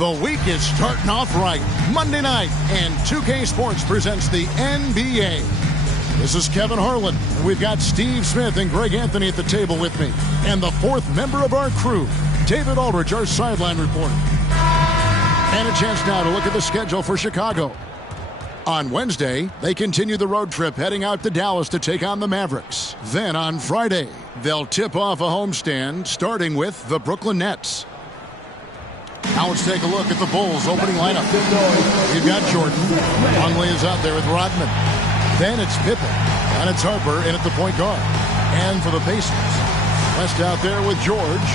The week is starting off right. Monday night, and 2K Sports presents the NBA. This is Kevin Harlan. We've got Steve Smith and Greg Anthony at the table with me. And the fourth member of our crew, David Aldridge, our sideline reporter. And a chance now to look at the schedule for Chicago. On Wednesday, they continue the road trip heading out to Dallas to take on the Mavericks. Then on Friday, they'll tip off a homestand starting with the Brooklyn Nets. Now let's take a look at the Bulls opening lineup. You've got Jordan. Longley is out there with Rodman. Then it's Pippen. And it's Harper in at the point guard. And for the Pacers, West out there with George.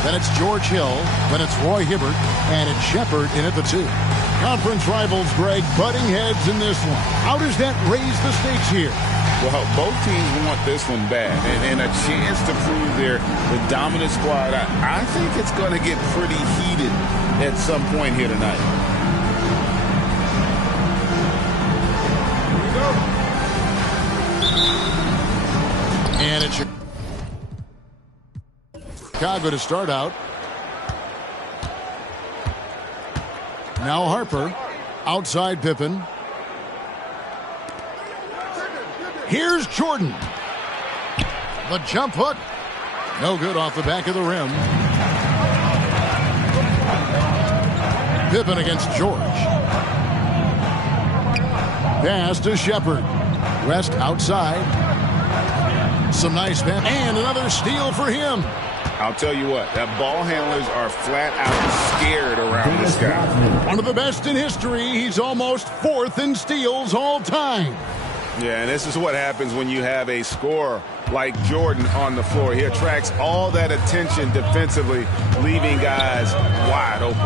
Then it's George Hill. Then it's Roy Hibbert. And it's Shepard in at the 2. Conference rivals, Greg, butting heads in this one. How does that raise the stakes here? Well, both teams want this one bad, and a chance to prove they're the dominant squad. I think it's going to get pretty heated at some point here tonight. Here we go. And it's Chicago to start out. Now Harper, outside Pippen. Here's Jordan. The jump hook. No good off the back of the rim. Pippen against George. Pass to Shepard. West outside. Some nice pass. And another steal for him. I'll tell you what, that ball handlers are flat out scared around this guy. One of the best in history. He's almost fourth in steals all time. Yeah, and this is what happens when you have a scorer like Jordan on the floor. He attracts all that attention defensively, leaving guys wide open.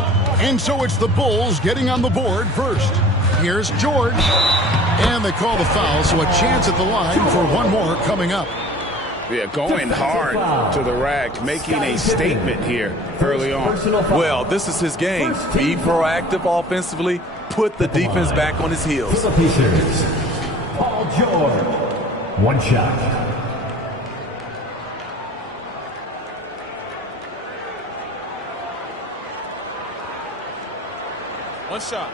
And so it's the Bulls getting on the board first. Here's George. And they call the foul, so a chance at the line for one more coming up. Yeah, going hard to the rack, making a statement here early on. Well, this is his game. Be proactive offensively, put the defense back on his heels. Paul George. One shot. One shot.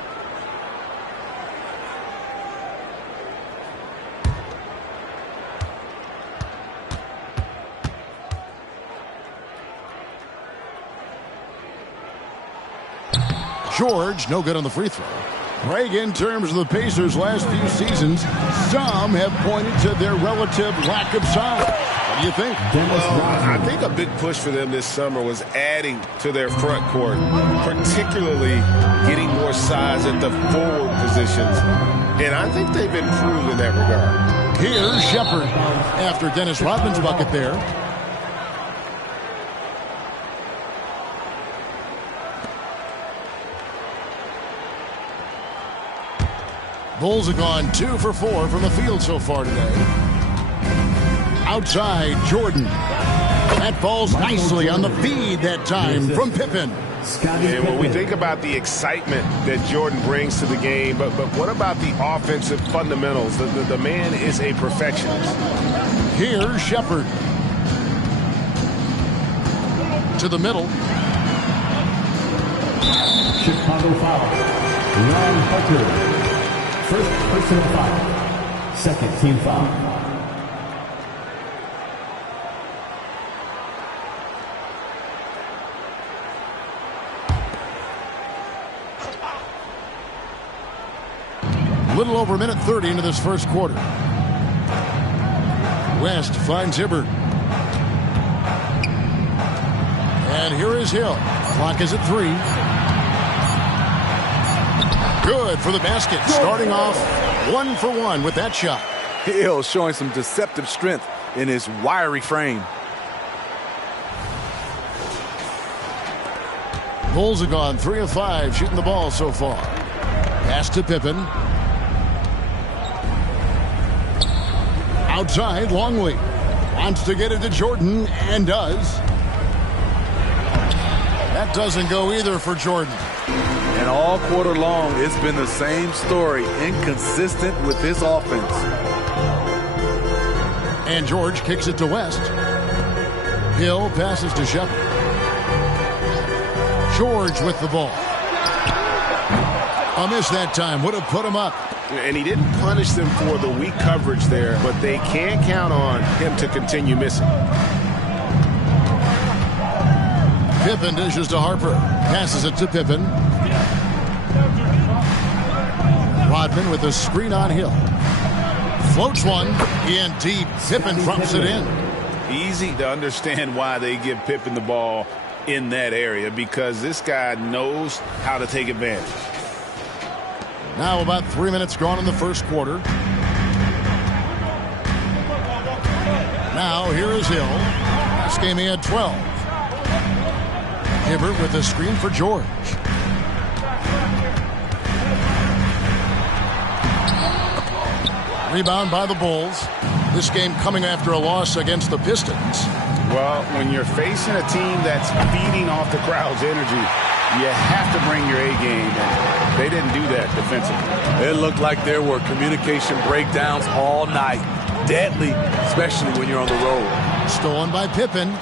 George, no good on the free throw. Greg, in terms of the Pacers' last few seasons, some have pointed to their relative lack of size. What do you think? Well, I think a big push for them this summer was adding to their front court, particularly getting more size at the forward positions. And I think they've improved in that regard. Here's Shepard after Dennis Rodman's bucket there. Bulls have gone 2 for 4 from the field so far today. Outside, Jordan. That falls nicely on the feed that time from Pippen. And when we think about the excitement that Jordan brings to the game, but what about the offensive fundamentals? The man is a perfectionist. Here's Shepard. To the middle. Chicago foul. Ron Harper. First personal foul. Second team foul. A little over a minute 30 into this first quarter. West finds Hibbert. And here is Hill. Clock is at 3. Good for the basket. Starting off 1 for 1 with that shot. Hill showing some deceptive strength in his wiry frame. Bulls have gone 3 of 5 shooting the ball so far. Pass to Pippen. Outside, Longley. Wants to get it to Jordan and does. That doesn't go either for Jordan. And all quarter long, it's been the same story, inconsistent with his offense. And George kicks it to West. Hill passes to Shepard. George with the ball. A miss that time would have put him up. And he didn't punish them for the weak coverage there, but they can't count on him to continue missing. Pippen dishes to Harper. Passes it to Pippen. Rodman with a screen on Hill. Floats one in deep. Pippen drops it in. Easy to understand why they give Pippen the ball in that area, because this guy knows how to take advantage. Now about 3 minutes gone in the first quarter. Now here is Hill. This game he had 12. Hibbert with a screen for George. Rebound by the Bulls. This game coming after a loss against the Pistons. Well, when you're facing a team that's feeding off the crowd's energy, you have to bring your A game, and they didn't do that defensively. It looked like there were communication breakdowns all night. Deadly, especially when you're on the road. Stolen by Pippen.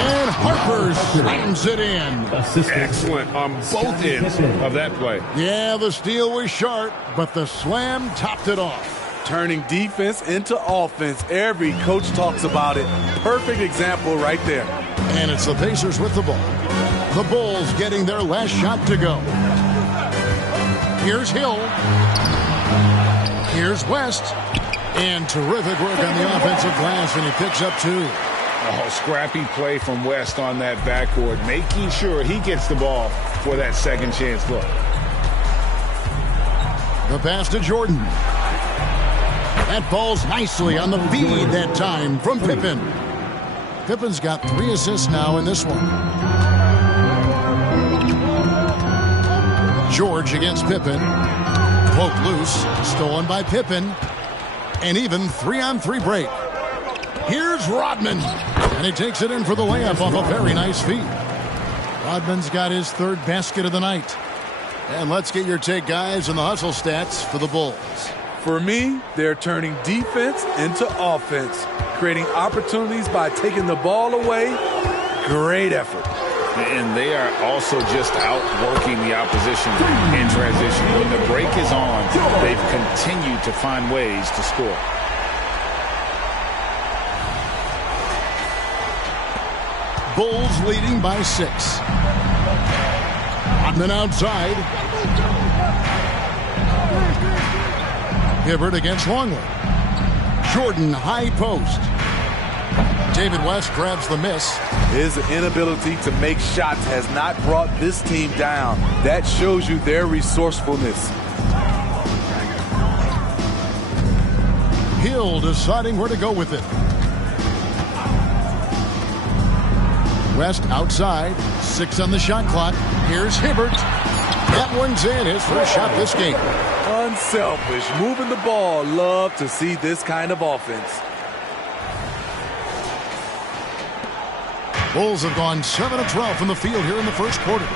And Harper slams it in. Excellent on both ends of that play. Yeah, the steal was sharp, but the slam topped it off. Turning defense into offense. Every coach talks about it. Perfect example right there. And it's the Pacers with the ball. The Bulls getting their last shot to go. Here's Hill. Here's West. And terrific work on the offensive glass, and he picks up 2. Oh, scrappy play from West on that backboard, making sure he gets the ball for that second chance look. The pass to Jordan. That falls nicely on the feed that time from Pippen. Pippen's got 3 assists now in this one. George against Pippen. Poked loose. Stolen by Pippen. And even 3-on-3 break. Here's Rodman. And he takes it in for the layup off a very nice feed. Rodman's got his 3rd basket of the night. And let's get your take, guys, on the hustle stats for the Bulls. For me, they're turning defense into offense, creating opportunities by taking the ball away. Great effort. And they are also just outworking the opposition in transition. When the break is on, they've continued to find ways to score. Bulls leading by 6. Rodman outside. Hibbert against Longley. Jordan high post. David West grabs the miss. His inability to make shots has not brought this team down. That shows you their resourcefulness. Hill deciding where to go with it. West outside. 6 on the shot clock. Here's Hibbert. That one's in. His first shot this game. Unselfish. Moving the ball. Love to see this kind of offense. Bulls have gone 7 of 12 from the field here in the first quarter.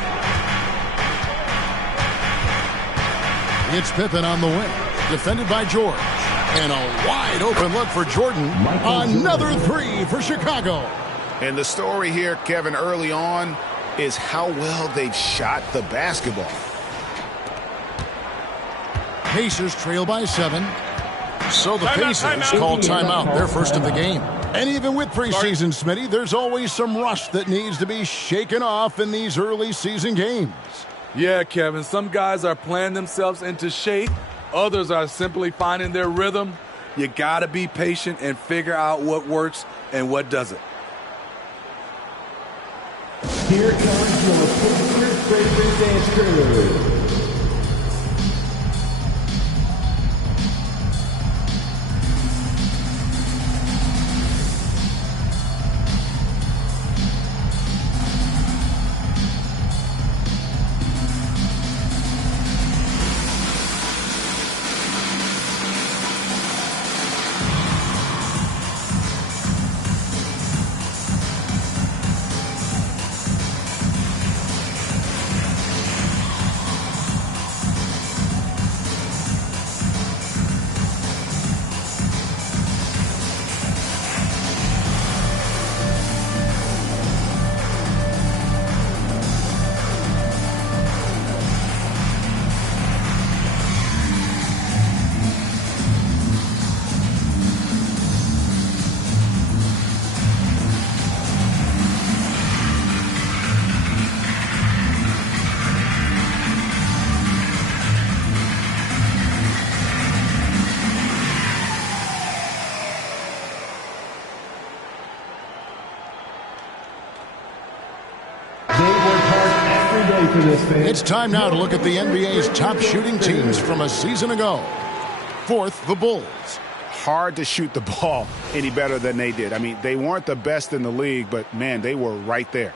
It's Pippen on the wing. Defended by George. And a wide open look for Jordan. Another 3 for Chicago. And the story here, Kevin, early on is how well they've shot the basketball. Pacers trail by 7. So the Pacers call timeout, their first of the game. And even with preseason, Smitty, there's always some rust that needs to be shaken off in these early season games. Yeah, Kevin, some guys are playing themselves into shape. Others are simply finding their rhythm. You got to be patient and figure out what works and what doesn't. Here comes your favorite dancer. for this fan. It's time now to look at the NBA's top shooting teams from a season ago. Fourth, the Bulls. Hard to shoot the ball any better than they did. I mean, they weren't the best in the league, but, man, they were right there.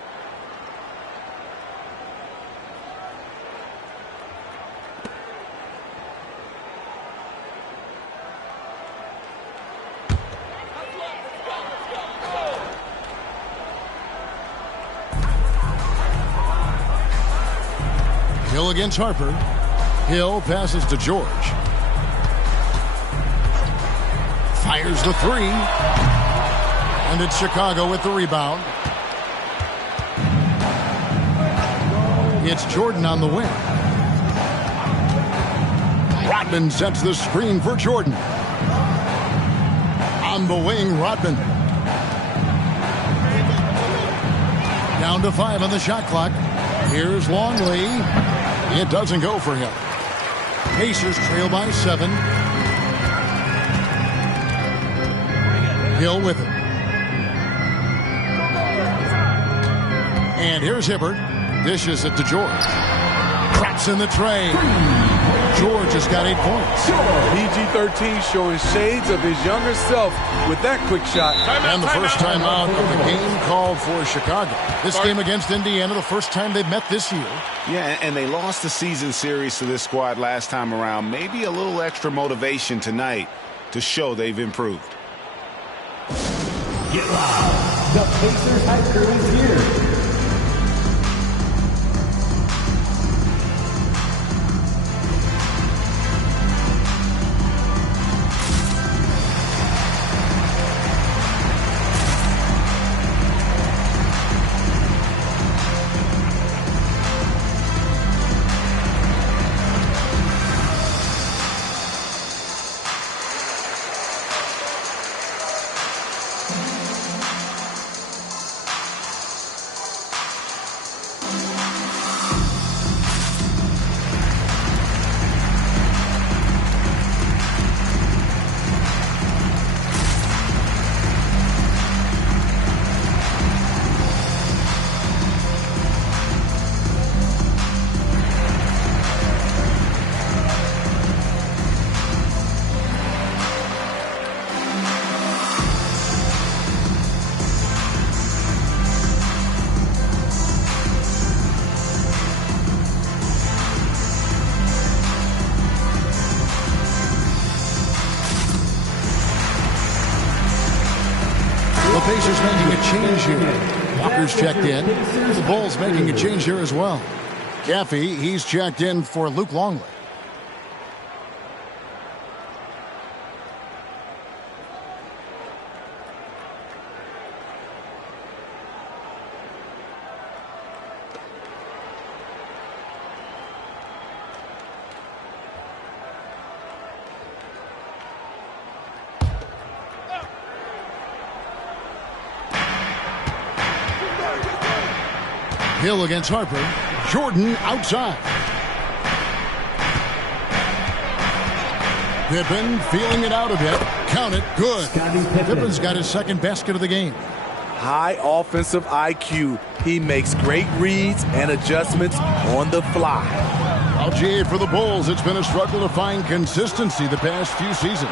Hill against Harper. Hill passes to George. Fires the three. And it's Chicago with the rebound. It's Jordan on the wing. Rodman sets the screen for Jordan. On the wing, Rodman. Down to 5 on the shot clock. Here's Longley. It doesn't go for him. Pacers trail by 7. Hill with it. And here's Hibbert. Dishes it to George. Traps in the tray. George has got 8 points. PG-13 showing shades of his younger self with that quick shot. And the first time out of the game called for Chicago. This game against Indiana, the first time they've met this year. Yeah, and they lost the season series to this squad last time around. Maybe a little extra motivation tonight to show they've improved. Get loud. The Pacers hype crew is here. The Pacers making a change here. Walker's checked in. The Bulls making a change here as well. Caffey, he's checked in for Luke Longley. Hill against Harper. Jordan outside. Pippen feeling it out a bit. Count it. Good. Pippen's got his second basket of the game. High offensive IQ. He makes great reads and adjustments on the fly. Well, GA, for the Bulls, it's been a struggle to find consistency the past few seasons.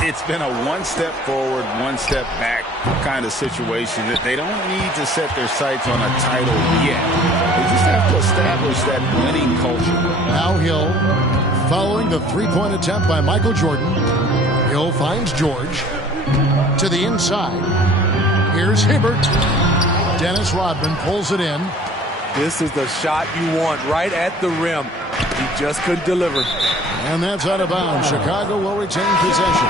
It's been a one step forward, one step back kind of situation that they don't need to set their sights on a title yet. They just have to establish that winning culture. Now Hill, following the three-point attempt by Michael Jordan. Hill finds George to the inside. Here's Hibbert. Dennis Rodman pulls it in. This is the shot you want right at the rim. He just couldn't deliver. And that's out of bounds. Chicago will retain possession.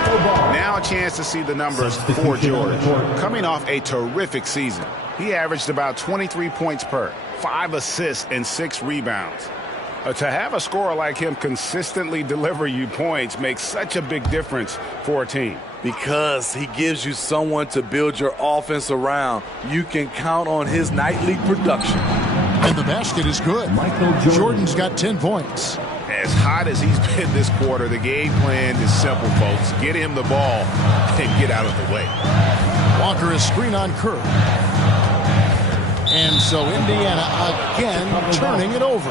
Now a chance to see the numbers for George. Coming off a terrific season, he averaged about 23 points per, 5 assists, and 6 rebounds. To have a scorer like him consistently deliver you points makes such a big difference for a team. Because he gives you someone to build your offense around. You can count on his nightly production. And the basket is good. Jordan's got 10 points. As hot as he's been this quarter, the game plan is simple, folks. Get him the ball and get out of the way. Walker is screen on Kerr. And So Indiana again turning it over.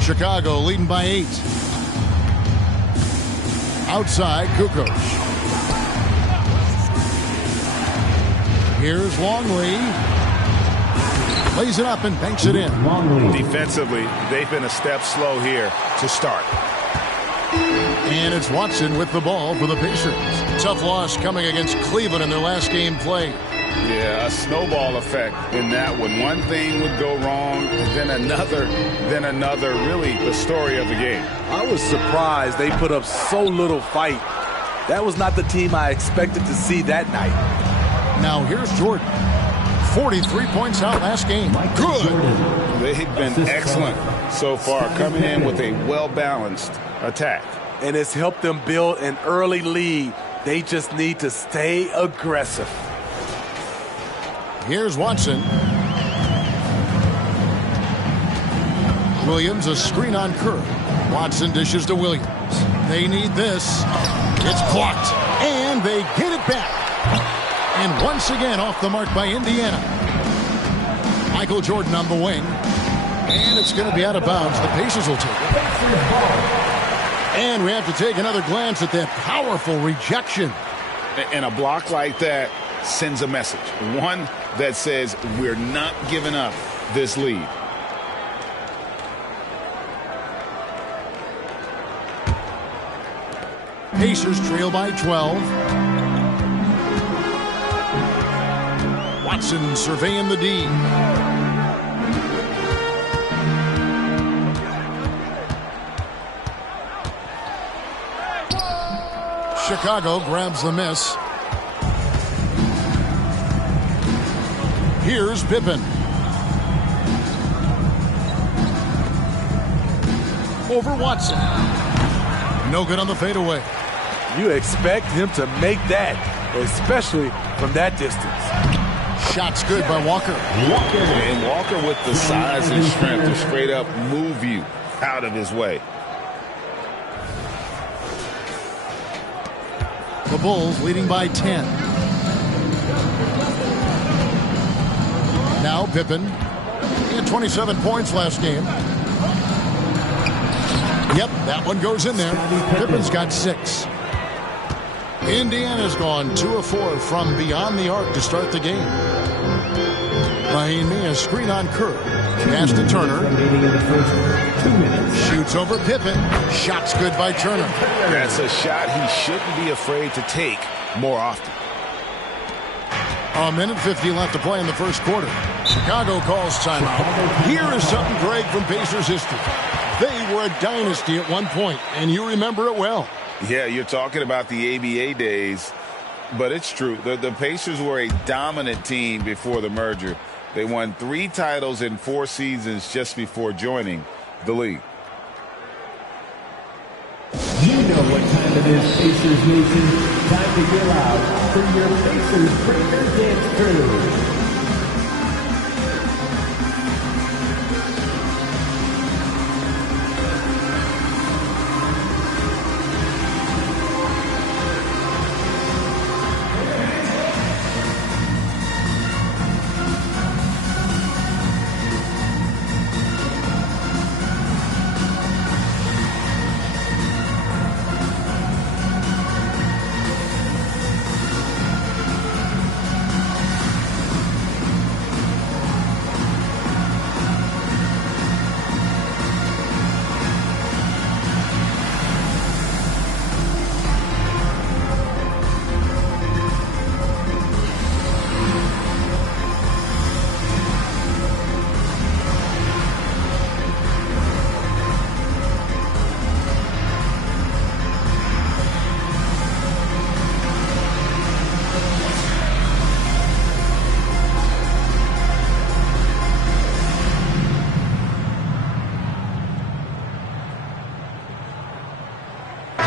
Chicago leading by 8. Outside, Kukoc. Here's Longley. Lays it up and banks it in. Defensively, they've been a step slow here to start. And it's Watson with the ball for the Pacers. Tough loss coming against Cleveland in their last game played. Yeah, a snowball effect in that one. One thing would go wrong, then another, really the story of the game. I was surprised they put up so little fight. That was not the team I expected to see that night. Now here's Jordan. 43 points out last game. Good. They've been excellent so far, coming in with a well-balanced attack. And it's helped them build an early lead. They just need to stay aggressive. Here's Watson. Williams, a screen on Kerr. Watson dishes to Williams. They need this. It's blocked. And they get it back. And once again off the mark by Indiana. Michael Jordan on the wing. And it's going to be out of bounds. The Pacers will take it. And we have to take another glance at that powerful rejection. And a block like that sends a message. One that says we're not giving up this lead. Pacers trail by 12. Watson surveying the D. Chicago grabs the miss. Here's Pippen. Over Watson. No good on the fadeaway. You expect him to make that, especially from that distance. Shot's good by Walker. And Walker with the size and strength to straight up move you out of his way. The Bulls leading by 10. Now Pippen. He had 27 points last game. Yep, that one goes in there. Pippen's got 6. Indiana's gone 2 of 4 from beyond the arc to start the game. Mahimi, a screen on Kerr. Pass to Turner. Shoots over Pippen. Shot's good by Turner. That's a shot he shouldn't be afraid to take more often. A minute 50 left to play in the first quarter. Chicago calls timeout. Here is something, Greg, from Pacers history. They were a dynasty at one point, and you remember it well. Yeah, you're talking about the ABA days, but it's true. The Pacers were a dominant team before the merger. They won 3 titles in 4 seasons just before joining the league. You know what time it is, Pacers Nation. Time to get out for your Pacers Breakers Dance Crew.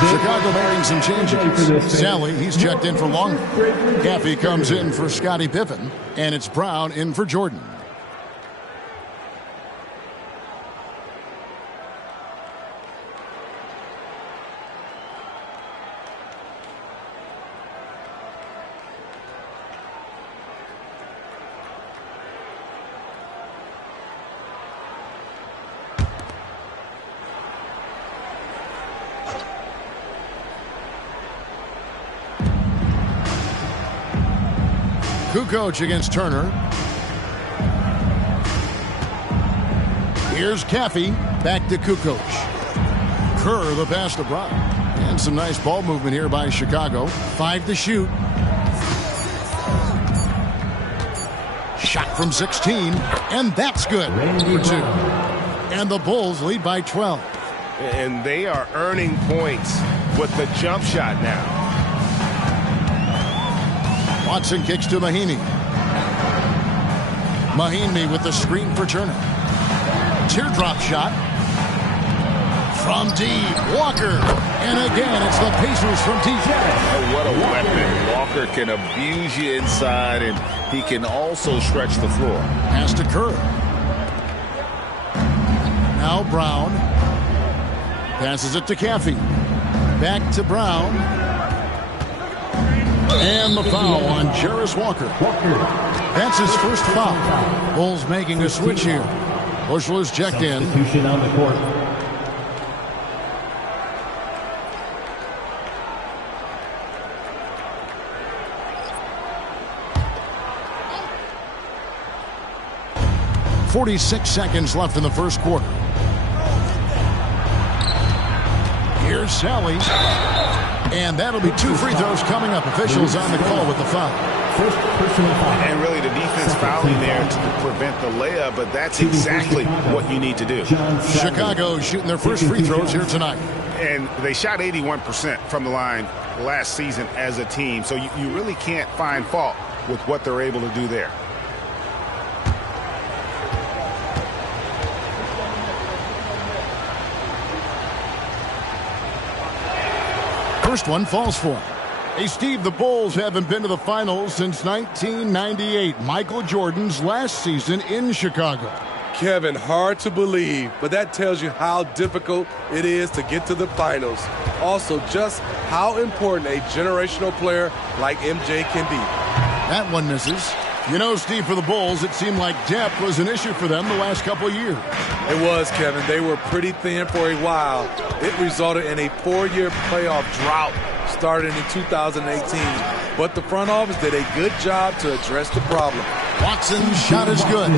Chicago making some changes. Sally, he's checked in for Long. Caffey comes in for Scottie Pippen. And it's Brown in for Jordan. Kukoc against Turner. Here's Caffey. Back to Kukoc. Kerr, the pass to Brown. And some nice ball movement here by Chicago. 5 to shoot. Shot from 16. And that's good for 2. And the Bulls lead by 12. And they are earning points with the jump shot now. Watson kicks to Mahinmi. Mahinmi with the screen for Turner. Teardrop shot. From deep, Walker. And again, it's the Pacers from deep. Oh, what a weapon. Walker can abuse you inside, and he can also stretch the floor. Pass to Kerr. Now Brown. Passes it to Caffey. Back to Brown. And the foul on Jarace Walker. That's his first foul. Bulls making a switch here. Bushler's checked in. Substitution on the court. .46 seconds left in the first quarter. Here's Sally. And that'll be 2 free throws coming up. Officials on the call with the foul. First personal foul. And really the defense fouling there to prevent the layup, but that's exactly what you need to do. Chicago shooting their first free throws here tonight. And they shot 81% from the line last season as a team, so you really can't find fault with what they're able to do there. First one falls for him. Hey, Steve, the Bulls haven't been to the finals since 1998, Michael Jordan's last season in Chicago. Kevin, hard to believe, but that tells you how difficult it is to get to the finals. Also, just how important a generational player like MJ can be. That one misses. You know, Steve, for the Bulls, it seemed like depth was an issue for them the last couple of years. It was, Kevin. They were pretty thin for a while. It resulted in a 4-year playoff drought starting in 2018. But the front office did a good job to address the problem. Watson's shot is good.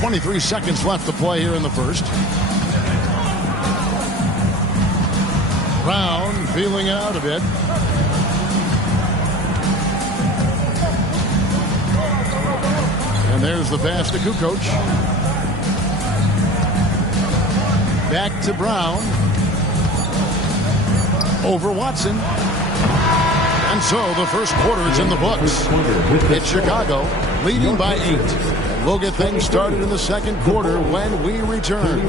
23 seconds left to play here in the first. Brown feeling it out a bit. And there's the pass to Kukoc. Back to Brown. Over Watson. And so the first quarter is in the books. It's Chicago leading by 8. We'll get things started in the second quarter when we return.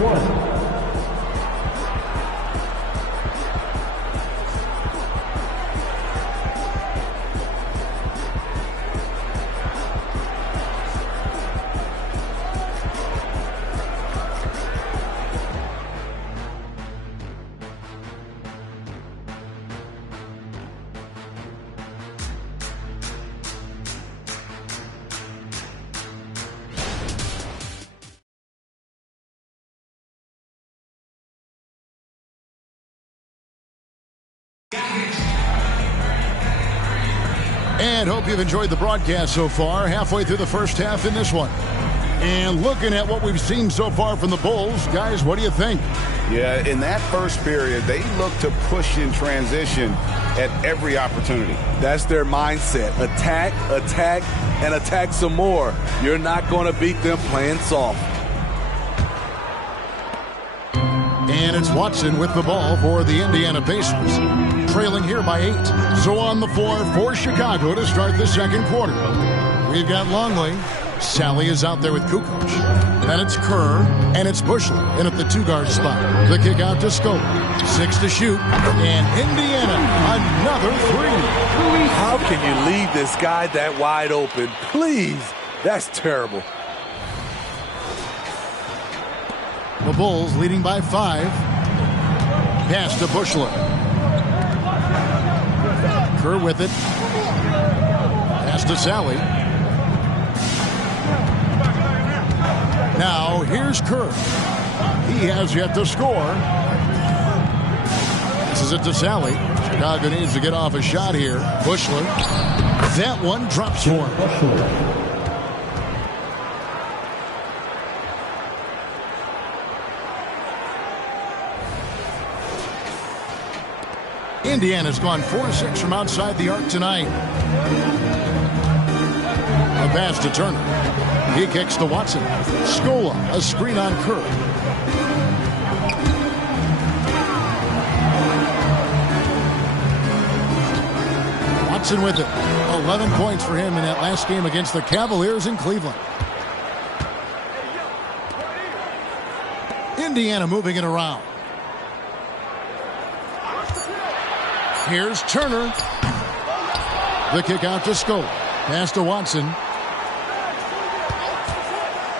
And hope you've enjoyed the broadcast so far. Halfway through the first half in this one. And looking at what we've seen so far from the Bulls, guys, what do you think? Yeah, in that first period, they looked to push in transition at every opportunity. That's their mindset. Attack, attack, and attack some more. You're not going to beat them playing soft. And it's Watson with the ball for the Indiana Pacers. Trailing here by 8. So on the floor for Chicago to start the second quarter. We've got Longley. Sally is out there with Kukoc. Then it's Kerr, and it's Bushler in at the 2-guard spot. The kick out to Scope. 6 to shoot. And Indiana, another 3. How can you leave this guy that wide open? Please. That's terrible. The Bulls leading by 5. Pass to Bushler. Kerr with it. Pass to Sally. Now here's Kerr. He has yet to score. Passes it to Sally. Chicago needs to get off a shot here. Bushler. That one drops for him. Indiana's gone 4-6 from outside the arc tonight. A pass to Turner. He kicks to Watson. Scola, a screen on Kerr. Watson with it. 11 points for him in that last game against the Cavaliers in Cleveland. Indiana moving it around. Here's Turner. The kick out to Scola. Pass to Watson.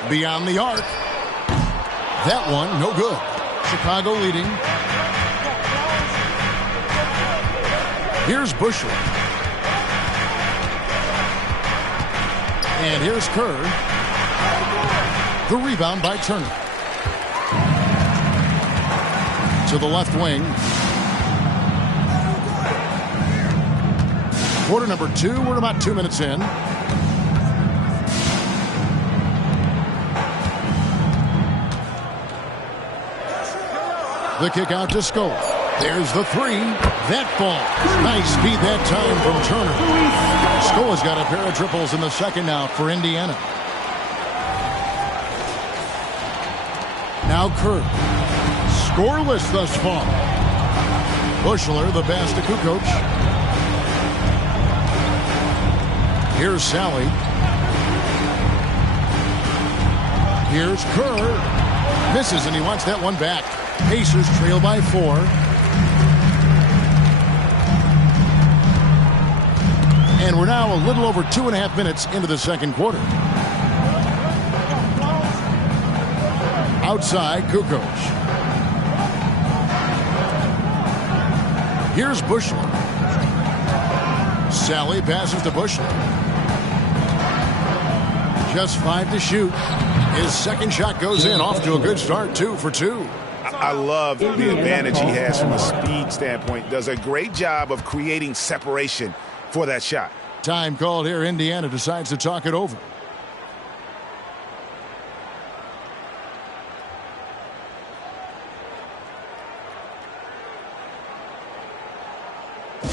Beyond the arc. That one, no good. Chicago leading. Here's Bushler. And here's Kerr. The rebound by Turner. To the left wing. Quarter number 2. We're about 2 minutes in. The kick out to Scola. There's the 3. That falls. Nice speed that time from Turner. Scola's got a pair of triples in the second out for Indiana. Now Kerr. Scoreless thus far. Bushler, the pass to Kukoc. Here's Sally. Here's Kerr. Misses, and he wants that one back. Pacers trail by 4. And we're now a little over 2.5 minutes into the second quarter. Outside, Kukoc. Here's Bushler. Sally passes to Bushler. Just 5 to shoot. His second shot goes in. Off to a good start. 2 for 2. I love the advantage he has from a speed standpoint. Does a great job of creating separation for that shot. Time called here. Indiana decides to talk it over. I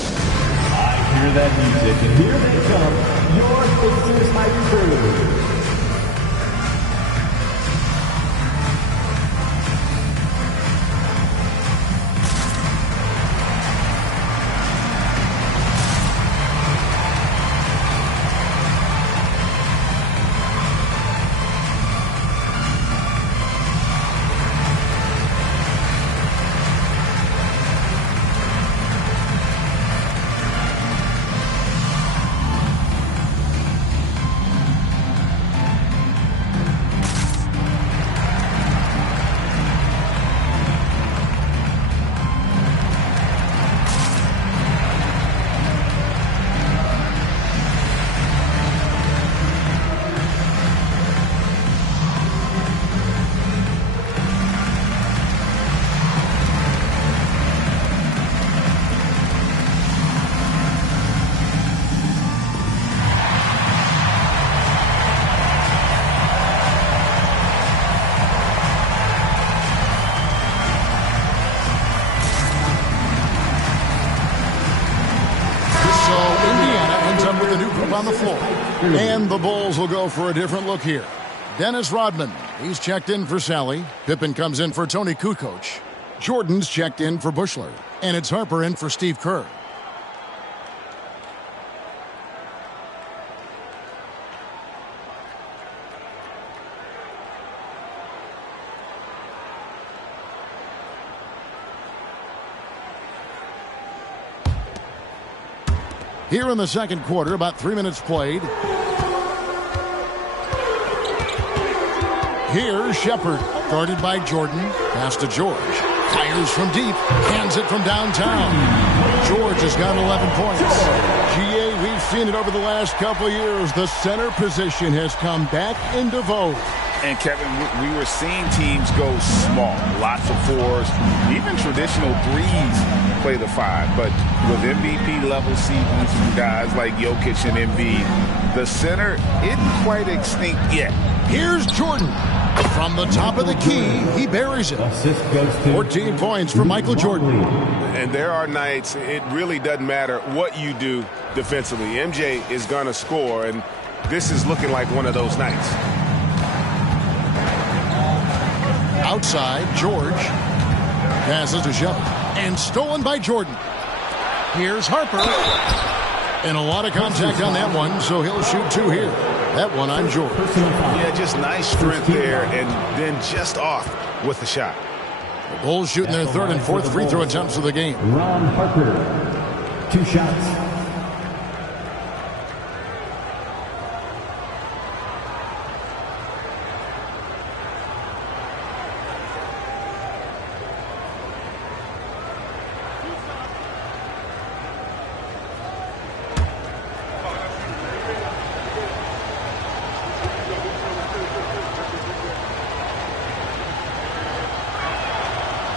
hear that music, and here they come, your Pacers Hype Crew. On the floor. And the Bulls will go for a different look here. Dennis Rodman, he's checked in for Sally. Pippen comes in for Tony Kukoc. Jordan's checked in for Bushler. And it's Harper in for Steve Kerr. Here in the second quarter, about 3 minutes played. Here's Shepard, guarded by Jordan. Pass to George. Fires from deep. Hands it from downtown. George has got 11 points. GA, we've seen it over the last couple years. The center position has come back into vogue. And, Kevin, we were seeing teams go small, lots of fours, even traditional threes play the five. But with MVP-level seasons from guys like Jokic and Embiid, the center isn't quite extinct yet. Here's Jordan. From the top of the key, he buries it. 14 points for Michael Jordan. And there are nights it really doesn't matter what you do defensively. MJ is going to score, and this is looking like one of those nights. Outside, George passes to Shepard, and stolen by Jordan. Here's Harper, and a lot of contact on that one, so he'll shoot two here. That one on George. Yeah, just nice strength there, and then just off with the shot. The Bulls shooting their third and fourth free throw attempts of the game. Ron Harper, 2 shots.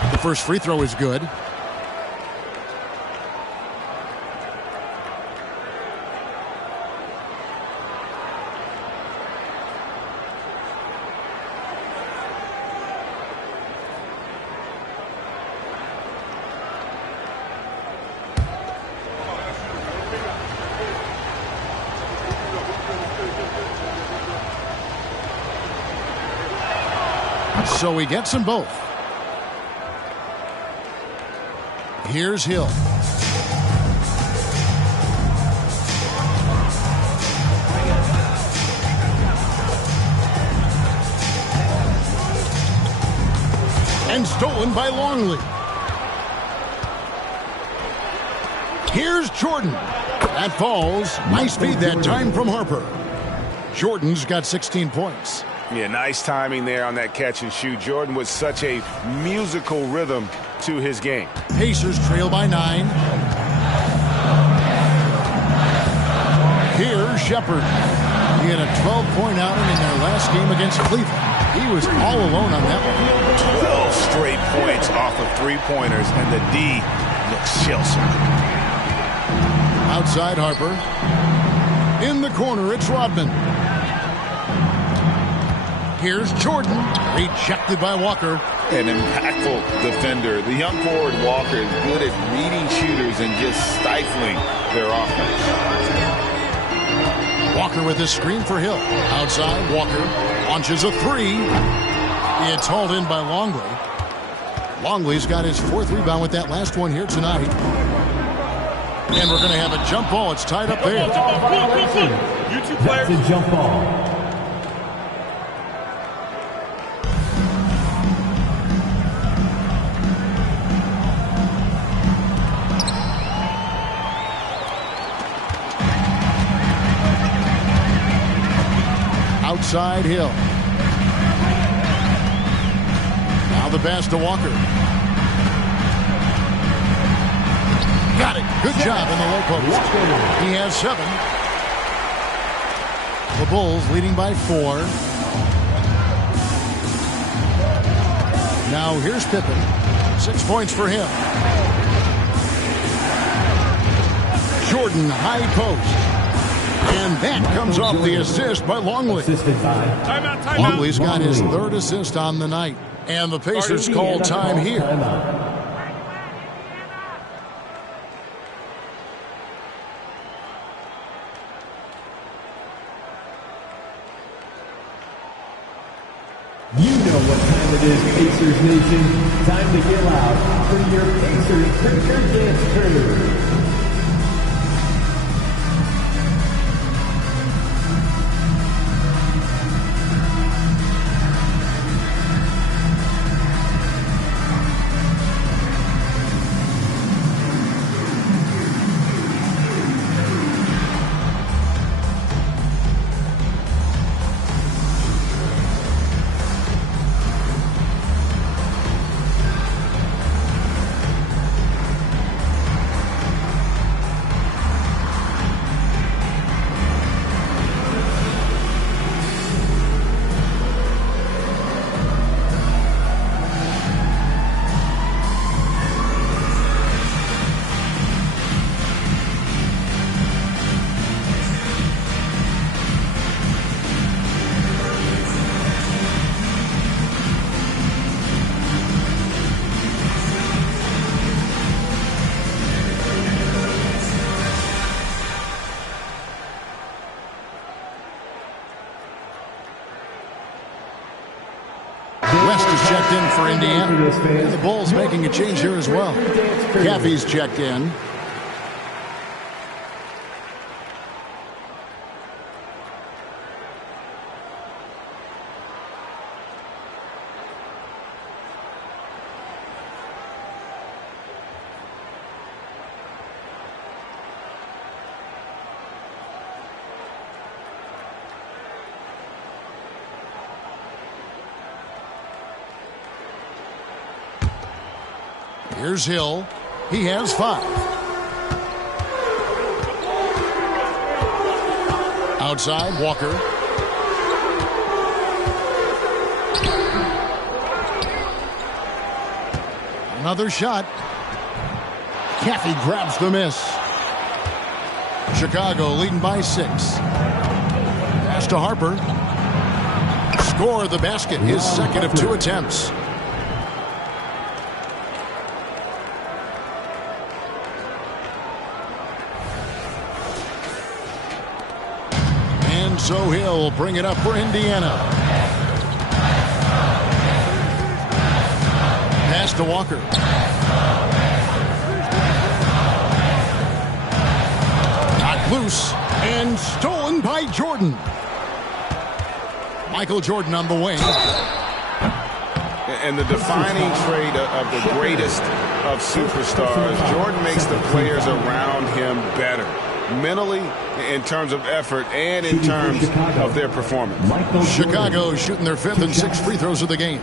The first free throw is good. So he gets them both. Here's Hill. And stolen by Longley. Here's Jordan. That falls. Nice feed that time from Harper. Jordan's got 16 points. Yeah, nice timing there on that catch and shoot. Jordan with such a musical rhythm to his game. Pacers trail by 9. Here's Shepard. He had a 12-point outing in their last game against Cleveland. He was all alone on that one. 12 straight points off of three-pointers, and the D looks shell-shocked. Outside Harper. In the corner, it's Rodman. Here's Jordan, rejected by Walker. An impactful defender. The young forward Walker is good at reading shooters and just stifling their offense. Walker with his screen for Hill. Outside, Walker launches a three. It's hauled in by Longley. Longley's got his 4th rebound with that last one here tonight. And we're going to have a jump ball. It's tied up there. That's a jump ball. Outside Hill. Now the pass to Walker. Got it. Good job in the low post. He has 7. The Bulls leading by 4. Now here's Pippen. 6 points for him. Jordan high post. And that comes off the assist by Longley. Longley's got his 3rd assist on the night. And the Pacers call time here. You know what time it is, Pacers Nation. Time to get loud for your Pacers Premier Dance Crew. has checked in for Indiana. And the Bulls making a change here as well. Caffey's checked in. Here's Hill. He has 5. Outside, Walker. Another shot. Caffey grabs the miss. Chicago leading by 6. Pass to Harper. Score the basket, his second of 2 attempts. So he'll bring it up for Indiana. Pass to Walker. Knocked loose and stolen by Jordan. Michael Jordan on the wing. And the defining trait of the greatest of superstars, Jordan makes the players around him better. Mentally, in terms of effort, and in terms of their performance. Chicago shooting their 5th and 6th free throws of the game.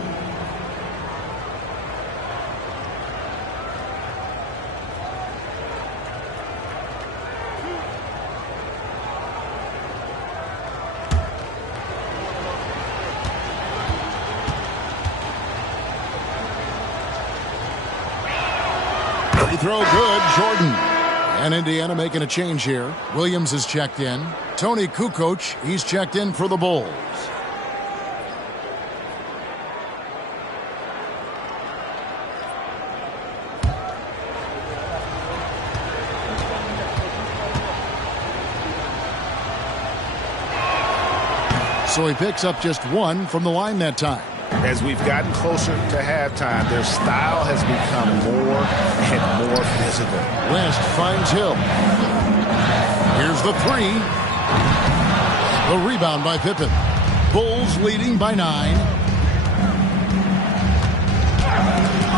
Free throw good, Jordan. And Indiana making a change here. Williams is checked in. Tony Kukoc, he's checked in for the Bulls. So he picks up just 1 from the line that time. As we've gotten closer to halftime, their style has become more and more physical. West finds Hill. Here's the 3. The rebound by Pippen. Bulls leading by 9.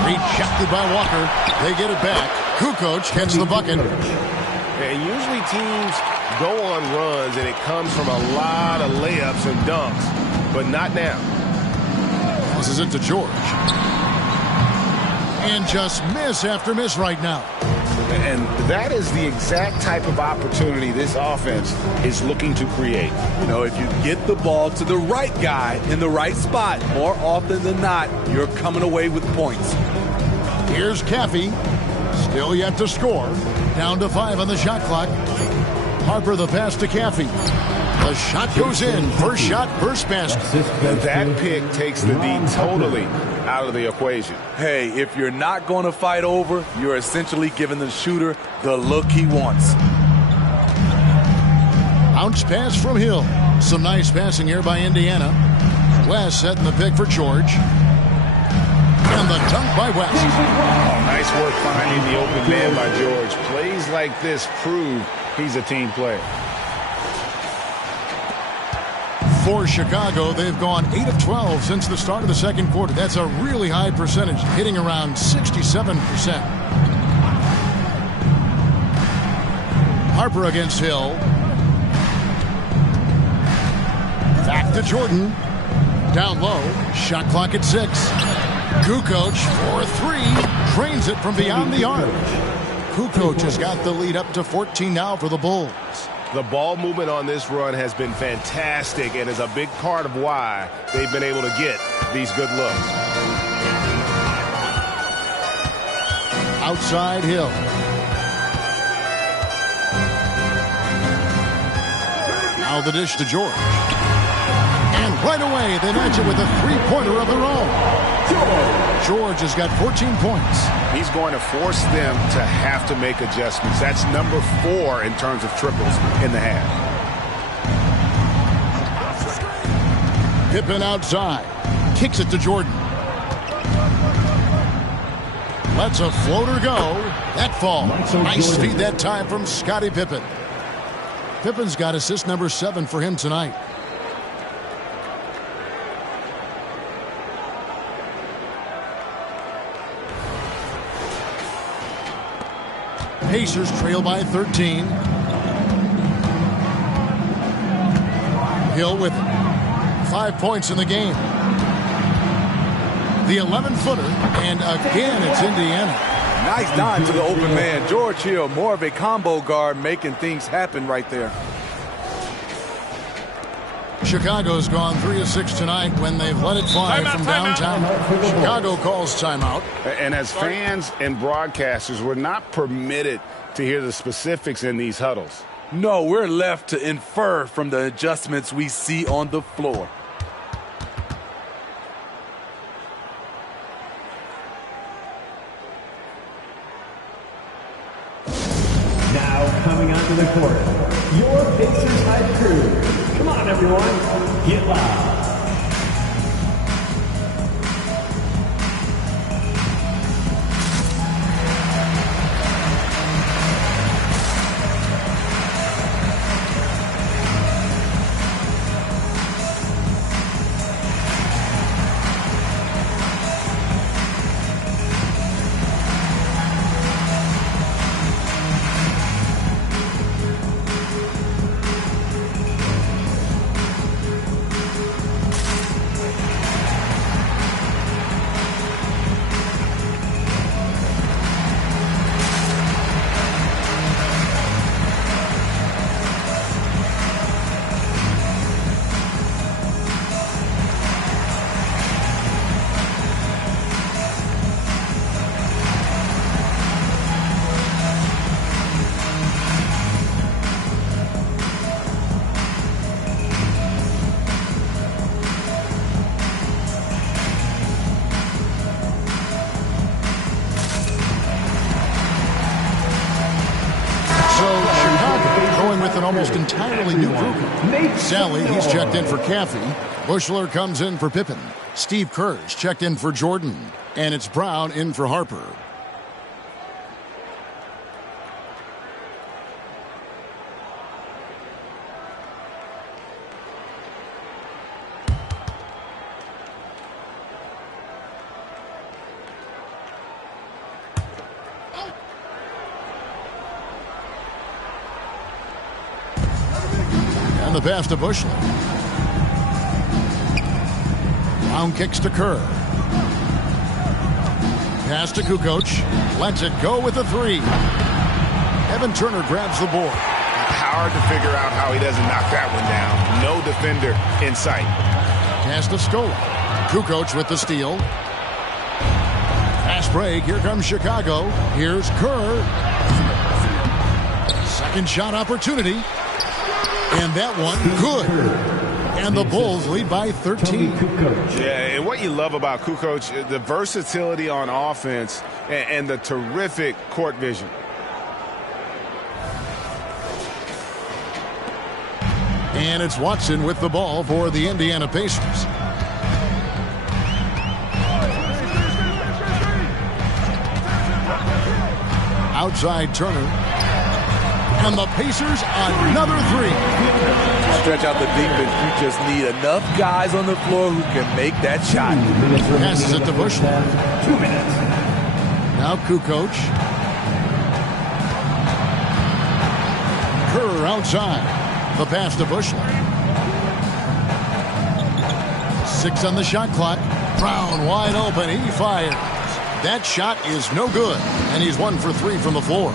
Rejected by Walker. They get it back. Kukoc gets the bucket. And usually teams go on runs and it comes from a lot of layups and dunks, but not now. Passes it to George. And just miss after miss right now. And that is the exact type of opportunity this offense is looking to create. You know, if you get the ball to the right guy in the right spot, more often than not, you're coming away with points. Here's Caffey. Still yet to score. Down to 5 on the shot clock. Harper the pass to Caffey. The shot goes in. First shot, first basket. That pick takes the D totally out of the equation. Hey, if you're not going to fight over, you're essentially giving the shooter the look he wants. Bounce pass from Hill. Some nice passing here by Indiana. West setting the pick for George. And the dunk by West. Oh, nice work finding the open man by George. Plays like this prove he's a team player. For Chicago, they've gone 8 of 12 since the start of the second quarter. That's a really high percentage, hitting around 67%. Harper against Hill. Back to Jordan. Down low. Shot clock at 6. Kukoc for 3. Drains it from beyond the arc. Kukoc has got the lead up to 14 now for the Bulls. The ball movement on this run has been fantastic and is a big part of why they've been able to get these good looks. Outside Hill. Now the dish to George. And right away they match it with a three-pointer of their own. George has got 14 points. He's going to force them to have to make adjustments. That's number 4 in terms of triples in the half. Pippen outside. Kicks it to Jordan. Lets a floater go. That falls. Nice feed that time from Scottie Pippen. Pippen's got assist number 7 for him tonight. Pacers trail by 13. Hill with 5 points in the game. The 11-footer, and again it's Indiana. Nice dive to the open man. George Hill, more of a combo guard, making things happen right there. Chicago's gone 3 of 6 tonight when they've let it fly from downtown. Chicago calls timeout. And as fans and broadcasters, we're not permitted to hear the specifics in these huddles. No, we're left to infer from the adjustments we see on the floor. Now coming onto the court, your Pacers Hype crew. Come on, everyone, get loud. Almost entirely new group. Sally, he's checked in for Caffey. Bushler comes in for Pippen. Steve Kerr's checked in for Jordan. And it's Brown in for Harper. The pass to Bushler. Brown kicks to Kerr. Pass to Kukoc. Lets it go with a 3. Evan Turner grabs the board. Hard to figure out how he doesn't knock that one down. No defender in sight. Pass to Scola. Kukoc with the steal. Fast break. Here comes Chicago. Here's Kerr. Second shot opportunity. And that one, good. And the Bulls lead by 13. Yeah, and what you love about Kukoc, the versatility on offense and the terrific court vision. And it's Watson with the ball for the Indiana Pacers. Outside Turner. And the Pacers, another 3. Stretch out the defense. You just need enough guys on the floor who can make that shot. Passes it to Bushler. 2 minutes. Now Kukoc. Kerr outside. The pass to Bushler. 6 on the shot clock. Brown wide open. He fires. That shot is no good. And he's 1 for 3 from the floor.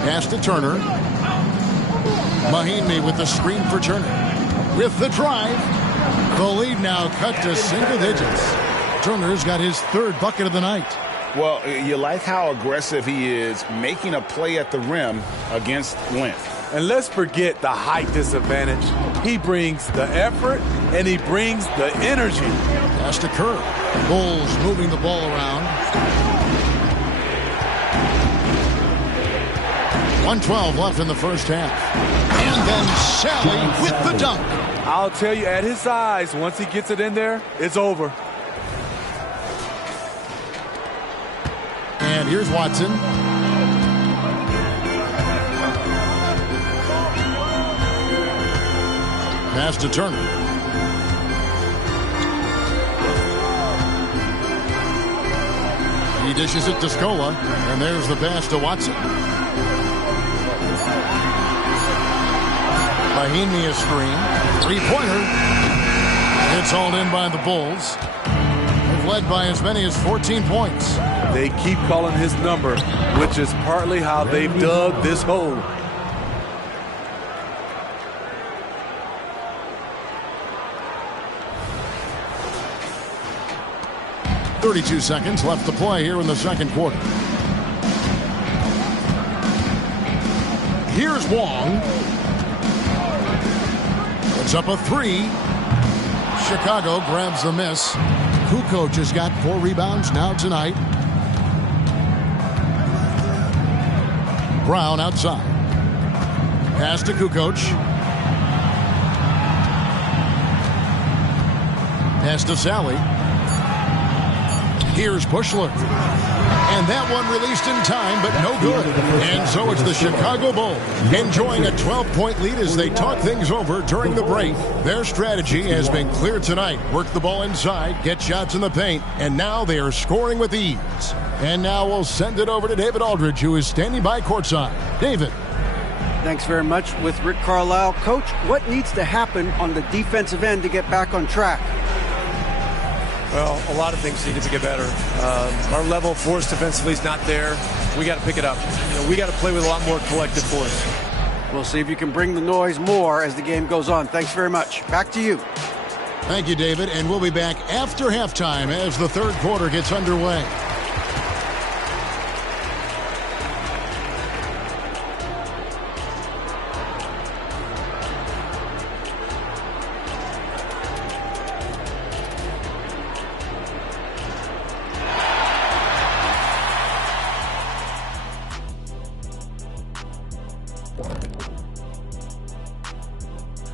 Pass to Turner. Mahinmi with the screen for Turner. With the drive. The lead now cut to single digits. Turner's got his 3rd bucket of the night. Well, you like how aggressive he is making a play at the rim against length. And let's forget the height disadvantage. He brings the effort and he brings the energy. Pass to Kerr. Bulls moving the ball around. 1:12 left in the first half. And then Sally with the dunk. I'll tell you, at his size, once he gets it in there, it's over. And here's Watson. Pass to Turner. He dishes it to Scola, and there's the pass to Watson. Bohemia screen. Three-pointer. It's hauled in by the Bulls. They've led by as many as 14 points. They keep calling his number, which is partly how they've dug this hole. 32 seconds left to play here in the second quarter. Here's Wong. It's up a three. Chicago grabs the miss. Kukoc has got 4 rebounds now tonight. Brown outside. Pass to Kukoc. Pass to Sally. Here's Bushler. And that one released in time, but no good. And so it's the Chicago Bulls enjoying a 12-point lead as they talk things over during the break. Their strategy has been clear tonight. Work the ball inside, get shots in the paint, and now they are scoring with ease. And now we'll send it over to David Aldridge, who is standing by courtside. David. Thanks very much with Rick Carlisle. Coach, what needs to happen on the defensive end to get back on track? Well, a lot of things need to get better. Our level of force defensively is not there. We got to pick it up. We got to play with a lot more collective force. We'll see if you can bring the noise more as the game goes on. Thanks very much. Back to you. Thank you, David. And we'll be back after halftime as the third quarter gets underway.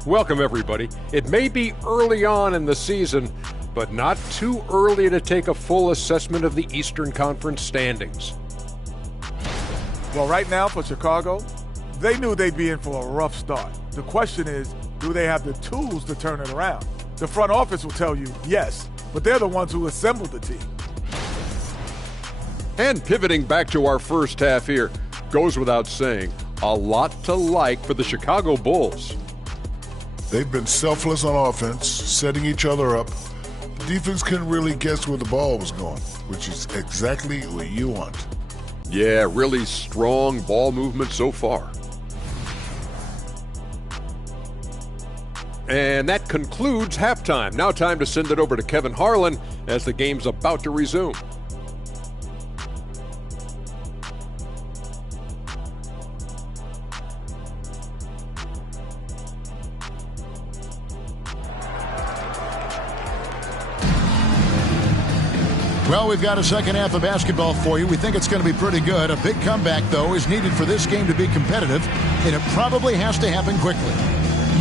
Welcome, everybody. It may be early on in the season, but not too early to take a full assessment of the Eastern Conference standings. Well, right now for Chicago, they knew they'd be in for a rough start. The question is, do they have the tools to turn it around? The front office will tell you yes, but they're the ones who assembled the team. And pivoting back to our first half here, goes without saying, a lot to like for the Chicago Bulls. They've been selfless on offense, setting each other up. The defense couldn't really guess where the ball was going, which is exactly what you want. Yeah, really strong ball movement so far. And that concludes halftime. Now time to send it over to Kevin Harlan as the game's about to resume. Well, we've got a second half of basketball for you. We think it's going to be pretty good. A big comeback, though, is needed for this game to be competitive, and it probably has to happen quickly.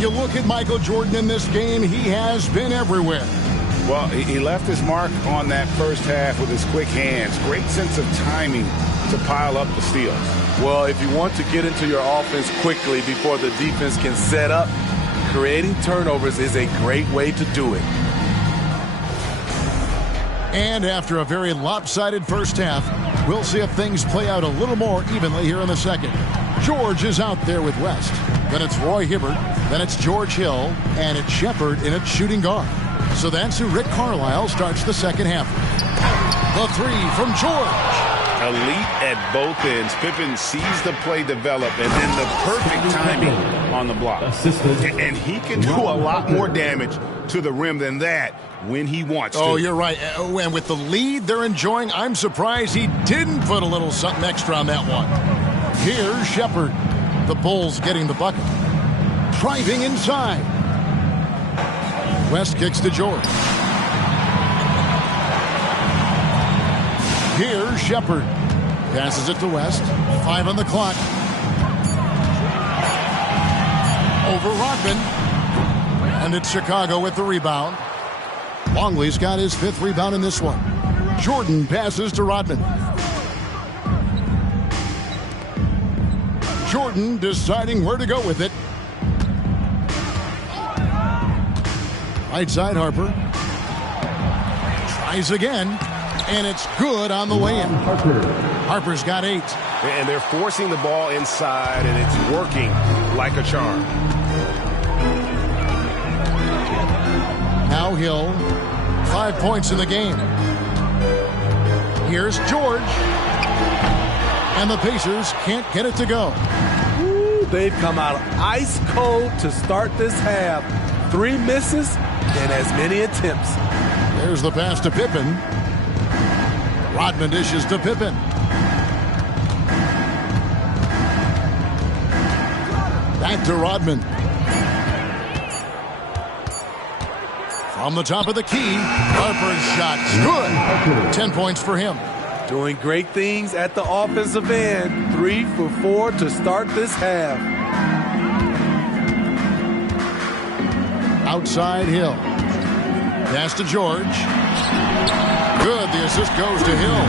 You look at Michael Jordan in this game, he has been everywhere. Well, he left his mark on that first half with his quick hands. Great sense of timing to pile up the steals. Well, if you want to get into your offense quickly before the defense can set up, creating turnovers is a great way to do it. And after a very lopsided first half, we'll see if things play out a little more evenly here in the second. George is out there with West. Then it's Roy Hibbert. Then it's George Hill. And it's Shepard in its shooting guard. So that's who Rick Carlisle starts the second half. The three from George. Elite at both ends. Pippen sees the play develop and then the perfect timing on the block. And he can do a lot more damage to the rim than that when he wants to. Oh, you're right. And with the lead they're enjoying, I'm surprised he didn't put a little something extra on that one. Here's Shepard. The Bulls getting the bucket. Driving inside. West kicks to George. Here's Shepard. Passes it to West. 5 on the clock. Over Rodman. And it's Chicago with the rebound. Longley's got his 5th rebound in this one. Jordan passes to Rodman. Jordan deciding where to go with it. Right side, Harper. Tries again, and it's good on the way in. Harper's got 8. And they're forcing the ball inside, and it's working like a charm. Now Hill, 5 points in the game. Here's George. And the Pacers can't get it to go. Ooh, they've come out ice cold to start this half. 3 misses and as many attempts. There's the pass to Pippen. Rodman dishes to Pippen. Back to Rodman. From the top of the key, Harper's shot. Good. 10 points for him. Doing great things at the offensive end. 3 for 4 to start this half. Outside Hill. Pass to George. Good. The assist goes to Hill.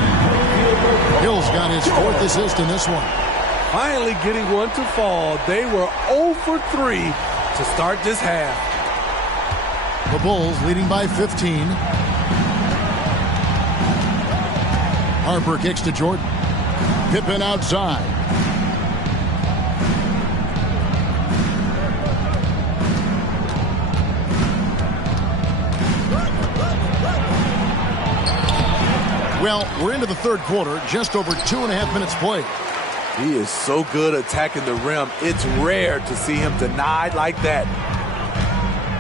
Hill's got his 4th assist in this one. Finally getting one to fall. They were 0 for 3 to start this half. The Bulls leading by 15. Harper kicks to Jordan. Pippen outside. Well, we're into the third quarter, just over 2.5 minutes played. He is so good attacking the rim. It's rare to see him denied like that.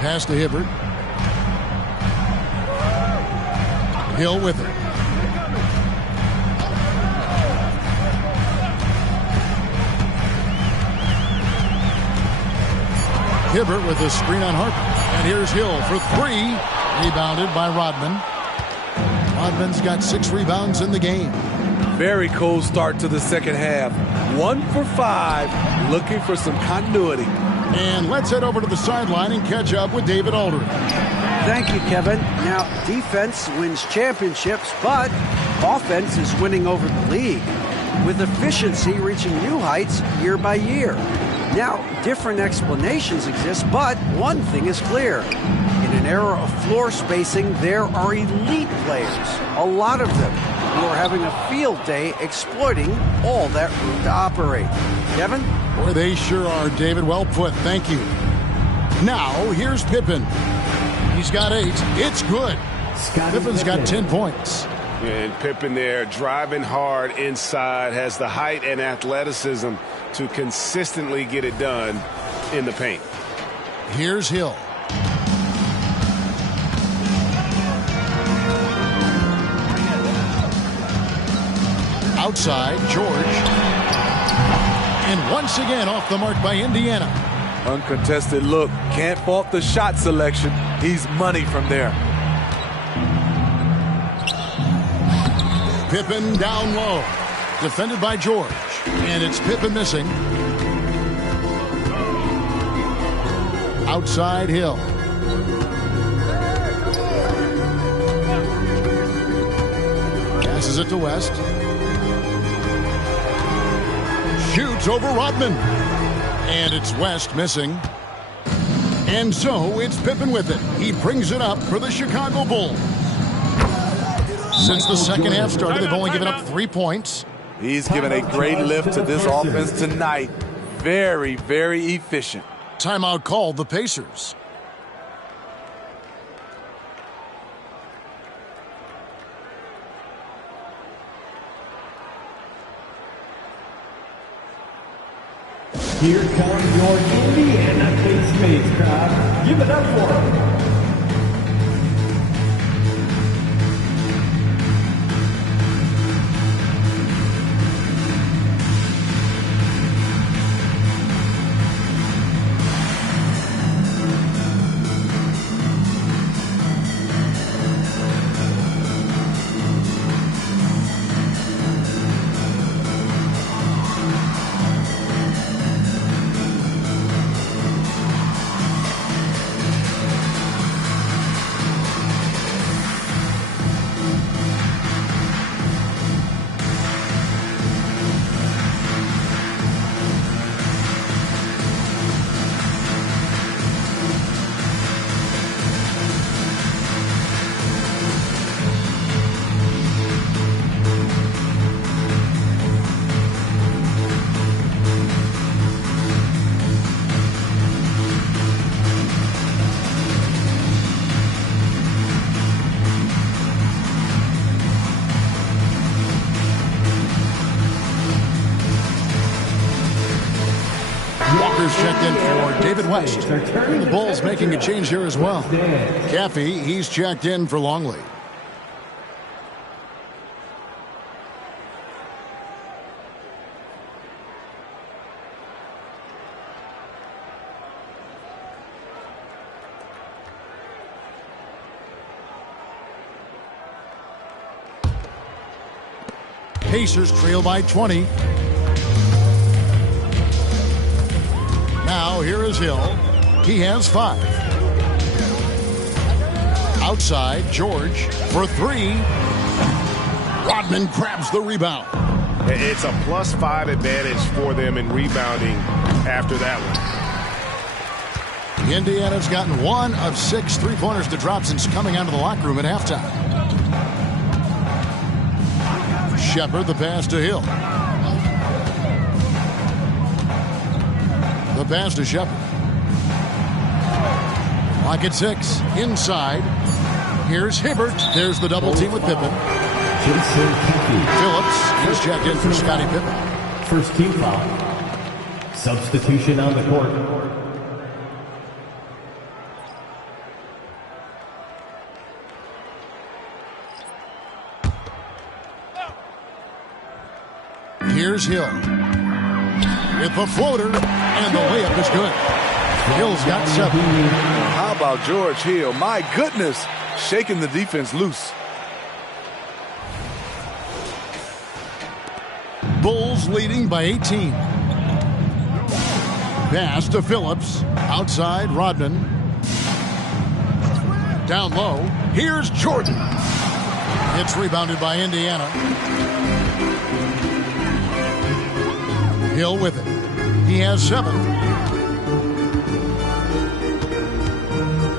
Pass to Hibbert. Hill with it. Hibbert with a screen on Harper. And here's Hill for 3. Rebounded by Rodman. Rodman's got 6 rebounds in the game. Very cold start to the second half. 1 for 5, looking for some continuity. And let's head over to the sideline and catch up with David Aldridge. Thank you, Kevin. Now, defense wins championships, but offense is winning over the league, with efficiency reaching new heights year by year. Now, different explanations exist, but one thing is clear. In an era of floor spacing, there are elite players, a lot of them, who are having a field day exploiting all that room to operate. Kevin? Boy, they sure are, David. Well put. Thank you. Now, here's Pippen. He's got 8. It's good. Pippen's got 10 points. And Pippen there driving hard inside, has the height and athleticism to consistently get it done in the paint. Here's Hill. Outside, George. And once again off the mark by Indiana. Uncontested look. Can't fault the shot selection. He's money from there. Pippen down low. Defended by George. And it's Pippen missing. Outside Hill. Passes it to West. Shoots over Rodman. And it's West missing. And so it's Pippen with it. He brings it up for the Chicago Bulls. Since the second half started, they've only given up 3 points. He's given a great lift to this offense tonight. Very, very efficient. Timeout called the Pacers. Here comes your Indiana Pacers crowd. Give it up for them. Pacers checked in for David West. The Bulls making a change here as well. Caffey, he's checked in for Longley. Pacers trail by 20. Now here is Hill. He has 5. Outside, George for 3. Rodman grabs the rebound. It's a +5 advantage for them in rebounding after that one. Indiana's gotten 1 of 6 3-pointers to drop since coming out of the locker room at halftime. Shepard, the pass to Hill. The pass to Shepard. Clock at 6. Inside. Here's Hibbert. There's the double team with Pippen. Phillips is checked in for Scottie Pippen. First team foul. Substitution on the court. Here's Hill with the floater, and the layup is good. Hill's got 7. How about George Hill? My goodness, shaking the defense loose. Bulls leading by 18. Pass to Phillips. Outside, Rodman. Down low. Here's Jordan. It's rebounded by Indiana. Hill with it. He has 7.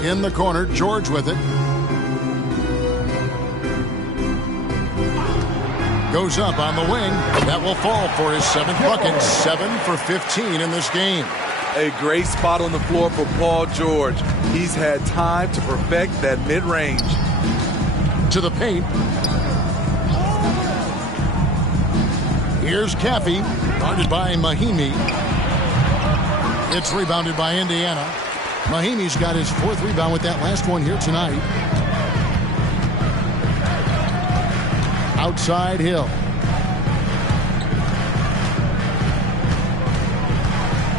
In the corner, George with it. Goes up on the wing. That will fall for his 7th bucket. 7 for 15 in this game. A great spot on the floor for Paul George. He's had time to perfect that mid-range. To the paint. Here's Caffey, guarded by Mahimi. It's rebounded by Indiana. Mahimi's got his 4th rebound with that last one here tonight. Outside Hill.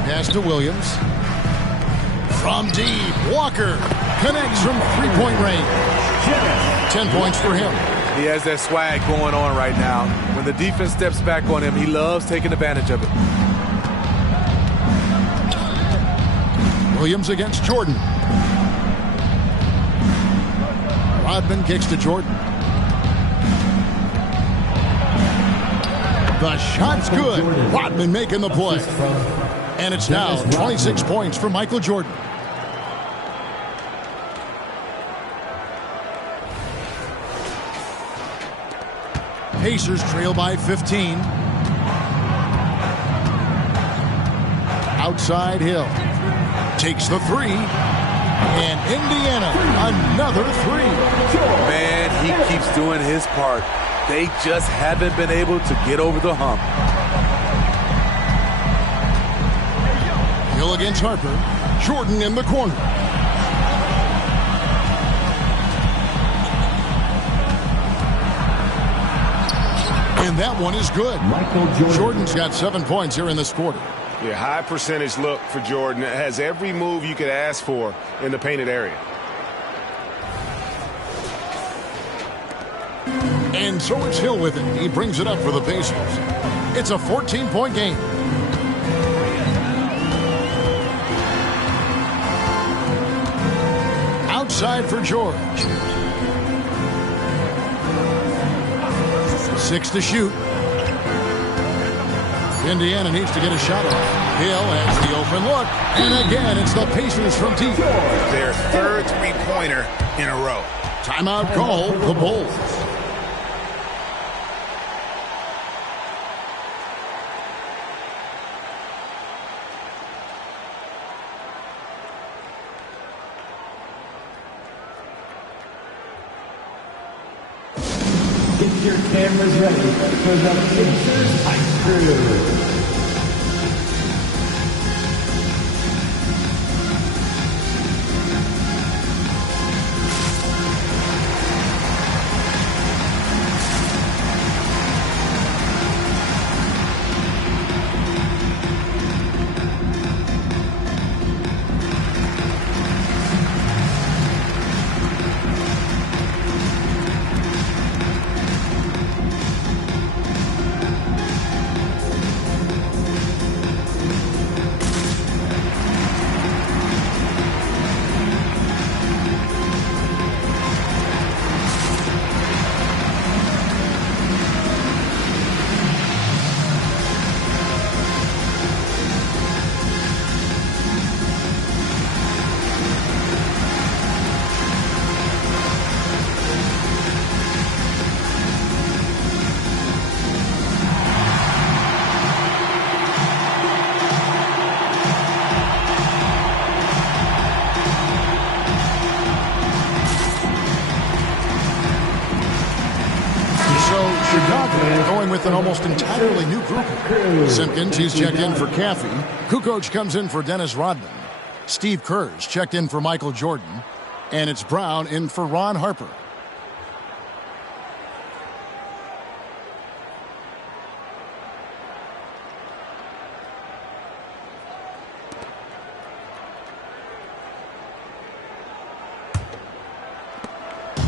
Pass to Williams. From deep, Walker connects from 3-point range. 10 points for him. He has that swag going on right now. When the defense steps back on him, he loves taking advantage of it. Williams against Jordan. Rodman kicks to Jordan. The shot's good. Rodman making the play. And it's now 26 points for Michael Jordan. Pacers trail by 15. Outside Hill. Takes the 3. And Indiana, another 3. Man, he keeps doing his part. They just haven't been able to get over the hump. Hill against Harper. Jordan in the corner. And that one is good. Jordan's got 7 points here in this quarter. Yeah, high percentage look for Jordan. It has every move you could ask for in the painted area. And so it's Hill with it. He brings it up for the Pacers. It's a 14-point game. Outside for George. 6 to shoot. Indiana needs to get a shot off. Hill has the open look. And again, it's the Pacers from deep. Their 3rd three-pointer in a row. Timeout call, the Bulls. Get your cameras ready for the Pacers Ice Crew. going with an almost entirely new group. Simpkins, he's checked in for Caffey. Kukoc comes in for Dennis Rodman. Steve Kerr's checked in for Michael Jordan. And it's Brown in for Ron Harper.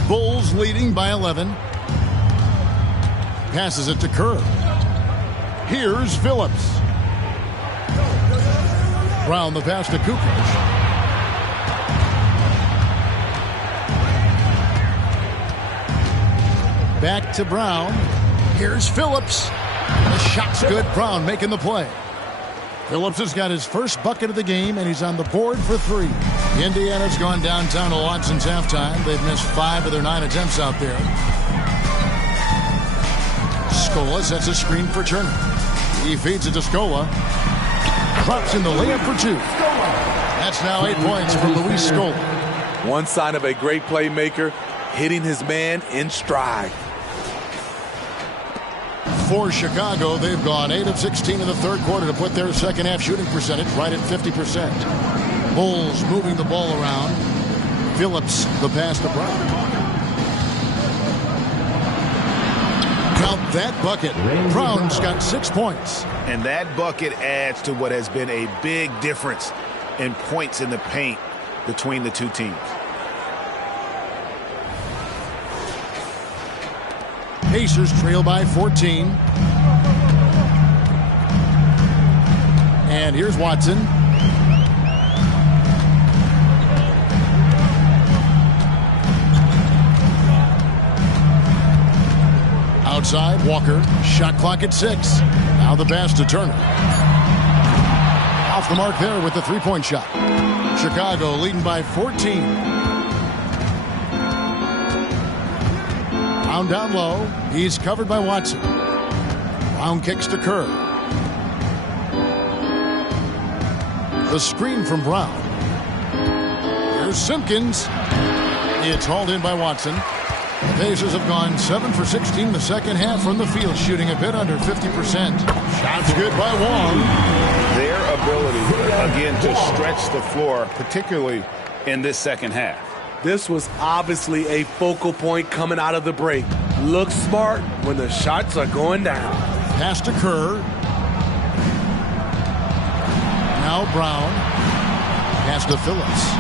Bulls leading by 11. Passes it to Kerr. Here's Phillips. Brown the pass to Kukoc. Back to Brown. Here's Phillips. The shot's good. Brown making the play. Phillips has got his first bucket of the game, and he's on the board for 3. Indiana's gone downtown a lot since halftime. They've missed 5 of their 9 attempts out there. Scola sets a screen for Turner. He feeds it to Scola. Drops in the layup for 2. That's now 8 points for Luis Scola. One sign of a great playmaker, hitting his man in stride. For Chicago, they've gone 8 of 16 in the third quarter to put their second half shooting percentage right at 50%. Bulls moving the ball around. Phillips the pass to Brown. Count that bucket. Brown's got 6 points. And that bucket adds to what has been a big difference in points in the paint between the two teams. Pacers trail by 14. And here's Watson. Outside, Walker. Shot clock at 6. Now the pass to Turner. Off the mark there with the three-point shot. Chicago leading by 14. Brown down low. He's covered by Watson. Brown kicks to Kerr. The screen from Brown. Here's Simpkins. It's hauled in by Watson. The Pacers have gone 7 for 16 in the second half from the field, shooting a bit under 50%. Shots good by Wong. Their ability, again, to stretch the floor, particularly in this second half. This was obviously a focal point coming out of the break. Look smart when the shots are going down. Pass to Kerr. Now Brown. Pass to Phillips.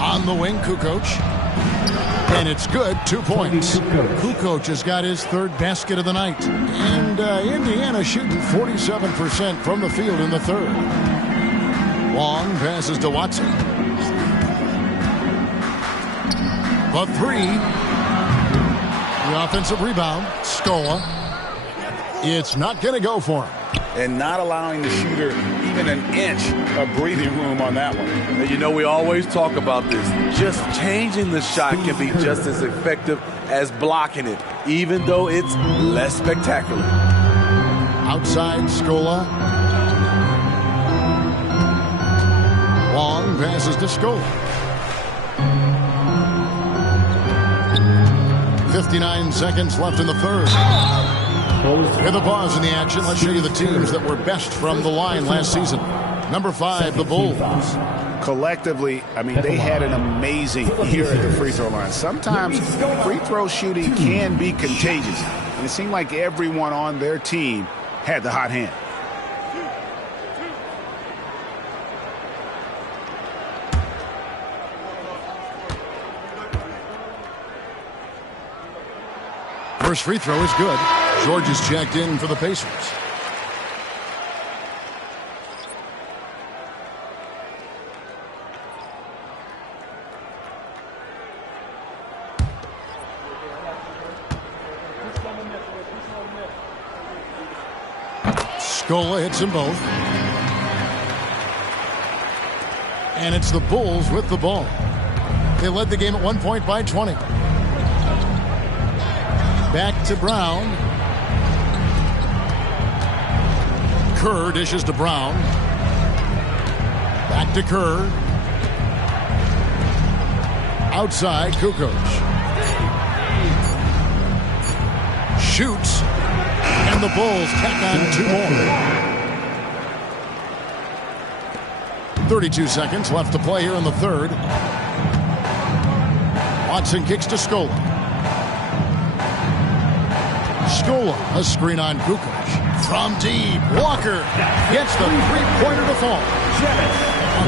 On the wing, Kukoc. And it's good, 2 points. Kukoc has got his third basket of the night. And Indiana shooting 47% from the field in the third. Long passes to Watson. The 3. The offensive rebound. Scola. It's not going to go for him. And not allowing the shooter even an inch of breathing room on that one. And you know, we always talk about this. Just changing the shot can be just as effective as blocking it, even though it's less spectacular. Outside, Scola. Long passes to Scola. 59 seconds left in the third. With a pause in the action, let's show you the teams that were best from the line last season. Number 5, the Bulls. Collectively, I mean, they had an amazing year at the free throw line. Sometimes free throw shooting can be contagious, and it seemed like everyone on their team had the hot hand. First free throw is good. George is checked in for the Pacers. Scola hits them both. And it's the Bulls with the ball. They led the game at 1 point by 20. Back to Brown. Kerr dishes to Brown. Back to Kerr. Outside, Kukoc. Shoots. And the Bulls tack on 2 more. 32 seconds left to play here in the third. Watson kicks to Scola. Scola, a screen on Kukoc. From deep, Walker gets the three-pointer to fall.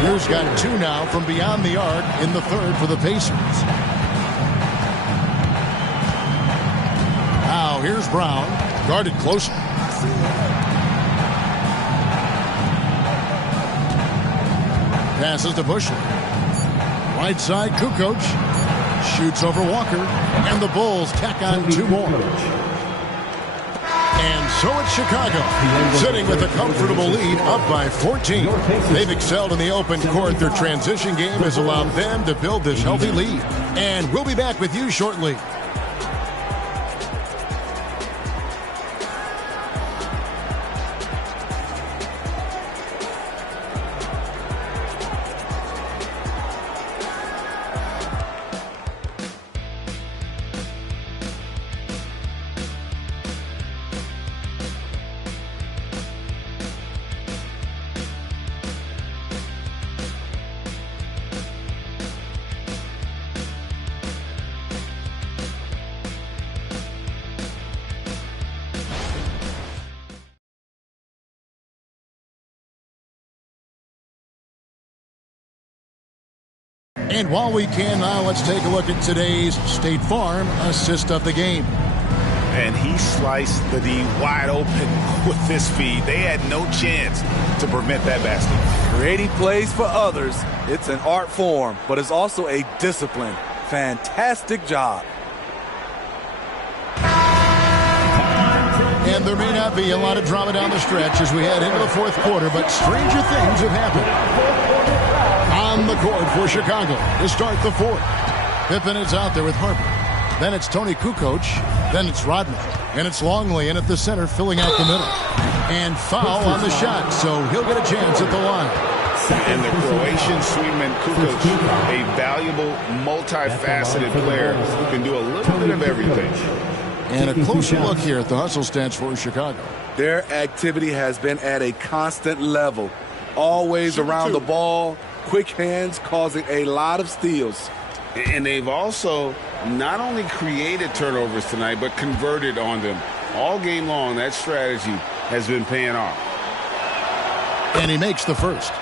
Walker's got 2 now from beyond the arc in the third for the Pacers. Now here's Brown, guarded closely. Passes to Bushley. Right side, Kukoc shoots over Walker, and the Bulls tack on 2 more. And so it's Chicago, sitting with a comfortable lead, up by 14. They've excelled in the open court. Their transition game has allowed them to build this healthy lead. And we'll be back with you shortly. And while we can now, let's take a look at today's State Farm assist of the game. And he sliced the D wide open with this feed. They had no chance to prevent that basket. Creating plays for others, it's an art form, but it's also a discipline. Fantastic job. And there may not be a lot of drama down the stretch as we head into the fourth quarter, but stranger things have happened. On the court for Chicago to start the fourth. Pippen is out there with Harper. Then it's Tony Kukoc. Then it's Rodman. And it's Longley in at the center, filling out the middle. And foul on the shot, so he'll get a chance at the line. And the Croatian sweetman Kukoc, a valuable, multifaceted player who can do a little bit of everything. And a closer look here at the hustle stats for Chicago. Their activity has been at a constant level. Always around the ball. Quick hands causing a lot of steals. And they've also not only created turnovers tonight, but converted on them. All game long, that strategy has been paying off. And he makes the first.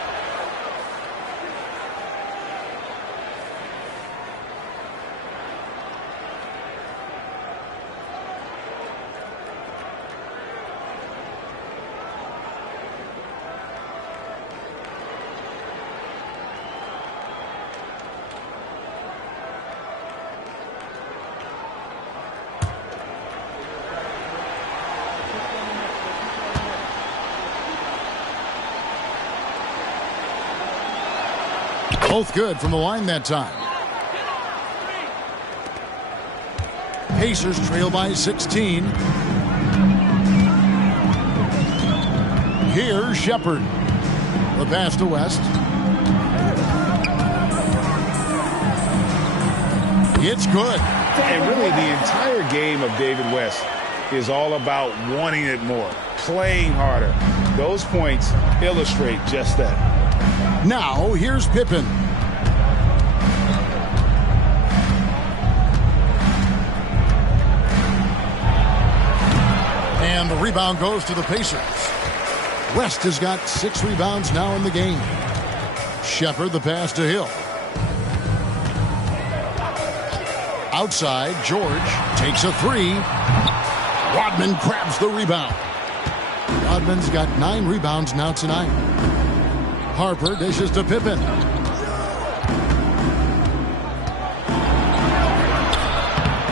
Both good from the line that time. Pacers trail by 16. Here's Shepard. The pass to West. It's good. And really the entire game of David West is all about wanting it more, playing harder. Those points illustrate just that. Now, here's Pippen. And the rebound goes to the Pacers. West has got 6 rebounds now in the game. Shepard, the pass to Hill. Outside, George takes a 3. Rodman grabs the rebound. Rodman's got 9 rebounds now tonight. Harper dishes to Pippen.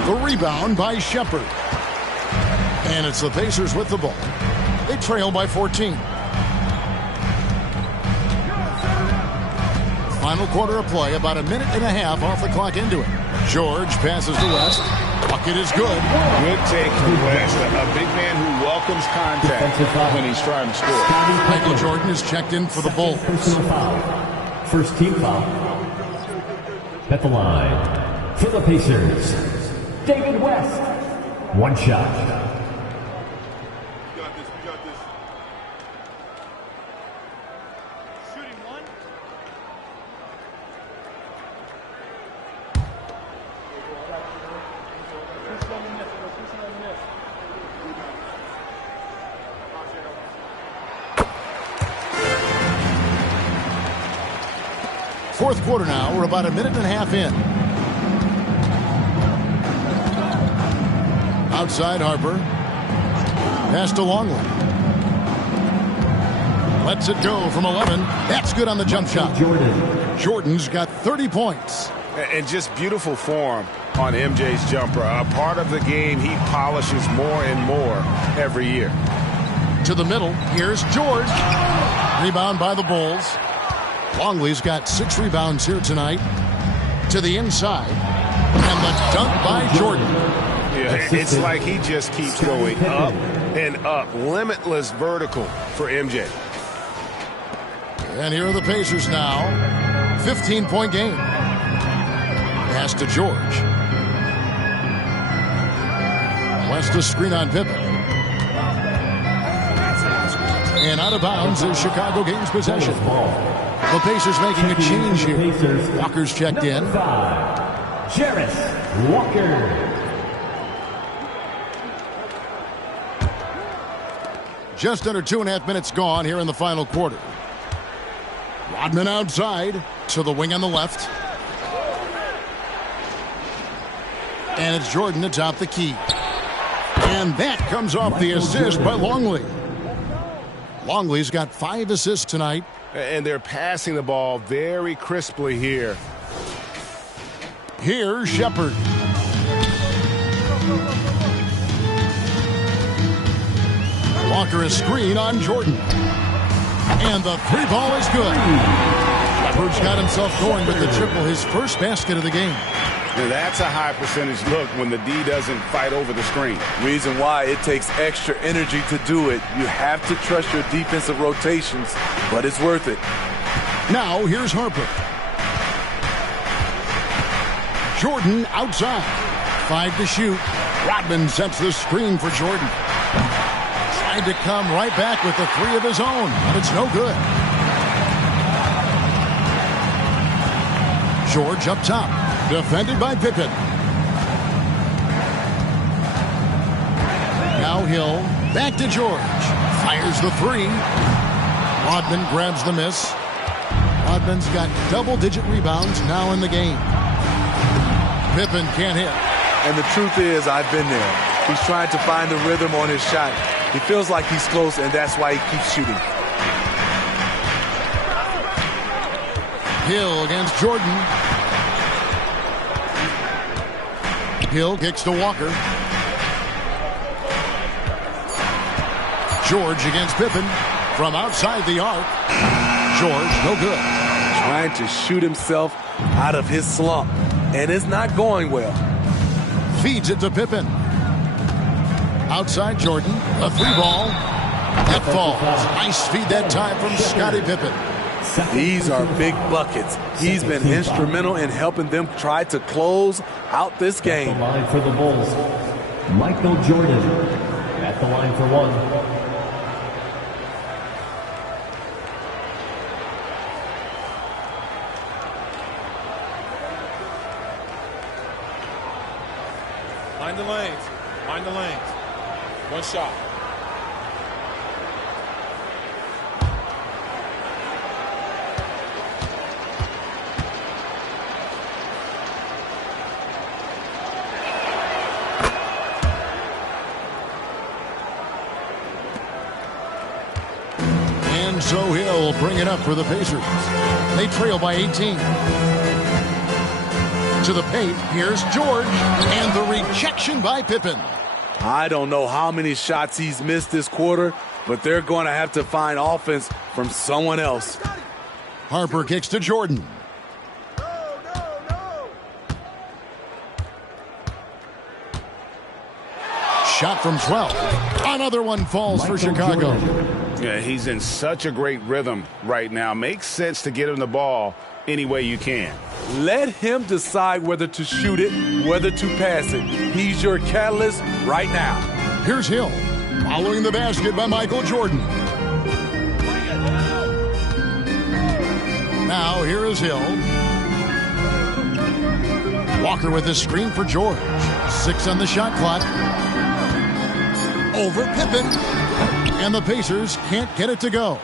The rebound by Shepard. And it's the Pacers with the ball. They trail by 14. Final quarter of play, about a minute and a half off the clock into it. George passes to West. Bucket is good. Good take from West. A big man who welcomes contact when he's trying to score. Michael Jordan is checked in for the Bulls. First team foul. At the line for the Pacers, David West. One shot. Fourth quarter now. We're about a minute and a half in. Outside Harper. Pass to Longley. Lets it go from 11. That's good on the jump shot. Jordan's got 30 points. And just beautiful form on MJ's jumper. A part of the game he polishes more and more every year. To the middle. Here's George. Rebound by the Bulls. Longley's got 6 rebounds here tonight. To the inside. And the dunk by Jordan. Yeah, it's like he just keeps going up and up. Limitless vertical for MJ. And here are the Pacers now. 15-point game. Pass to George. West to screen on Pippen. And out of bounds is Chicago gains possession. The Pacers making a change here. Walker's checked in. Jarris Walker. Just under 2.5 minutes gone here in the final quarter. Rodman outside to the wing on the left. And it's Jordan to top the key. And that comes off the assist by Longley. Longley's got 5 assists tonight. And they're passing the ball very crisply here. Here's Shepard. Walker a screen on Jordan. And the 3-ball is good. Shepard's got himself going with the triple, his first basket of the game. Now that's a high percentage look when the D doesn't fight over the screen. Reason why it takes extra energy to do it. You have to trust your defensive rotations, but it's worth it. Now here's Harper. Jordan outside. 5 to shoot. Rodman sets the screen for Jordan. Tried to come right back with the 3 of his own, but it's no good. George up top. Defended by Pippen. Now Hill. Back to George. Fires the 3. Rodman grabs the miss. Rodman's got double-digit rebounds now in the game. Pippen can't hit. And the truth is, I've been there. He's trying to find the rhythm on his shot. He feels like he's close, and that's why he keeps shooting. Hill against Jordan. Hill kicks to Walker. George against Pippen from outside the arc. George, no good. Trying to shoot himself out of his slump, and it's not going well. Feeds it to Pippen. Outside Jordan, a 3-ball. That falls. Nice feed that time from Scottie Pippen. These are big buckets. He's been instrumental in helping them try to close out this game. At the line for the Bulls, Michael Jordan. At the line for 1. Mind the lanes. Mind the lanes. 1 shot. And so Hill bring it up for the Pacers. They trail by 18. To the paint, here's George, and the rejection by Pippen. I don't know how many shots he's missed this quarter, but they're going to have to find offense from someone else. Harper kicks to Jordan. Shot from 12. Another one falls for Chicago. Yeah, he's in such a great rhythm right now. Makes sense to get him the ball any way you can. Let him decide whether to shoot it, whether to pass it. He's your catalyst right now. Here's Hill. Following the basket by Michael Jordan. Now here is Hill. Walker with his screen for George. 6 on the shot clock. Over Pippen. And the Pacers can't get it to go.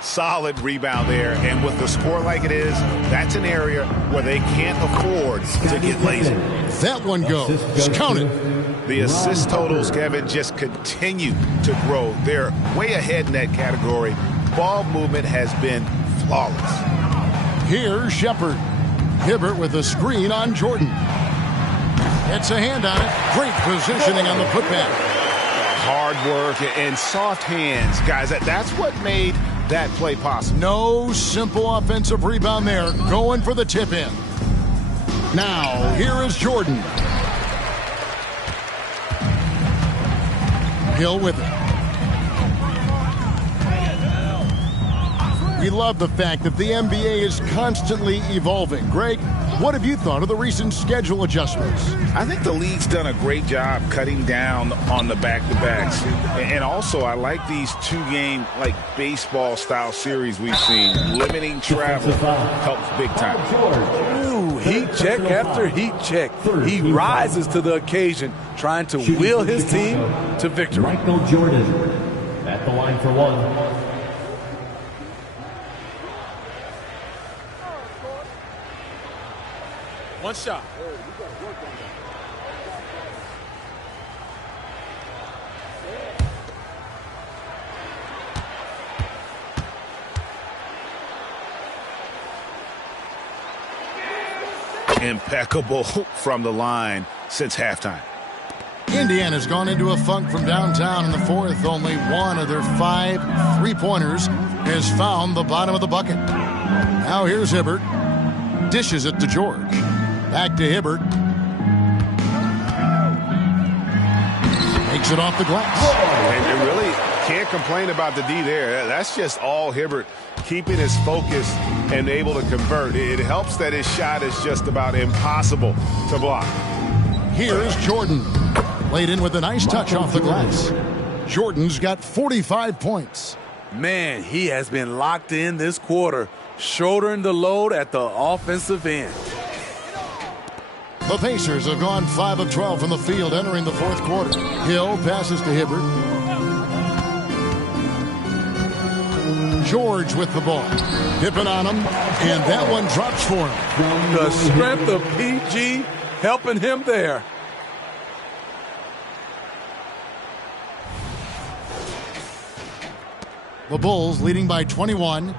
Solid rebound there, and with the score like it is, that's an area where they can't afford to get lazy. That one goes. Count it. The assist totals, Kevin, just continue to grow. They're way ahead in that category. Ball movement has been flawless. Here's Shepard. Hibbert with a screen on Jordan. Gets a hand on it. Great positioning on the putback. Hard work and soft hands. Guys, that's what made that play possible. No simple offensive rebound there. Going for the tip in. Now, here is Jordan. Hill with it. We love the fact that the NBA is constantly evolving. Greg, what have you thought of the recent schedule adjustments? I think the league's done a great job cutting down on the back-to-backs. And also, I like these two-game, like baseball-style series we've seen. Limiting travel helps big time. Ooh, heat check after heat check. He rises to the occasion, trying to will his team to victory. Michael Jordan at the line for one. One shot. Impeccable from the line since halftime. Indiana's gone into a funk from downtown in the fourth. Only one of their 5 3-pointers has found the bottom of the bucket. Now here's Hibbert. Dishes it to George. Back to Hibbert. Makes it off the glass. And really can't complain about the D there. That's just all Hibbert, keeping his focus and able to convert. It helps that his shot is just about impossible to block. Here's Jordan. Laid in with a nice touch off the glass. Jordan's got 45 points. Man, he has been locked in this quarter, shouldering the load at the offensive end. The Pacers have gone 5 of 12 from the field entering the fourth quarter. Hill passes to Hibbert. George with the ball. Pippen on him, and that one drops for him. The strength of PG helping him there. The Bulls leading by 21.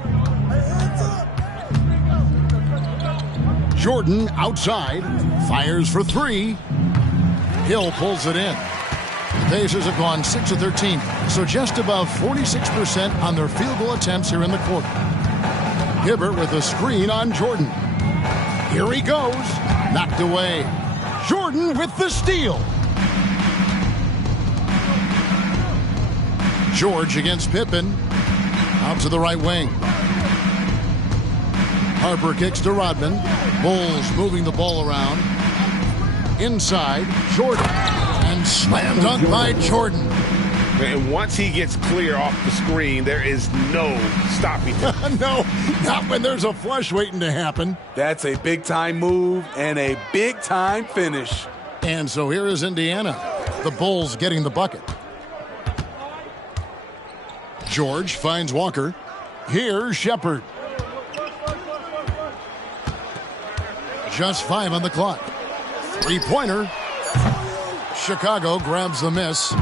Jordan outside, fires for 3. Hill pulls it in. The Pacers have gone 6 of 13, so just above 46% on their field goal attempts here in the quarter. Hibbert with a screen on Jordan. Here he goes, knocked away. Jordan with the steal. George against Pippen. Out to the right wing. Harper kicks to Rodman. Bulls moving the ball around. Inside, Jordan. And slam dunk by Jordan. And once he gets clear off the screen, there is no stopping him. No, not when there's a flush waiting to happen. That's a big-time move and a big-time finish. And so here is Indiana. The Bulls getting the bucket. George finds Walker. Here's Shepard. Just 5 on the clock. 3-pointer. Chicago grabs the miss.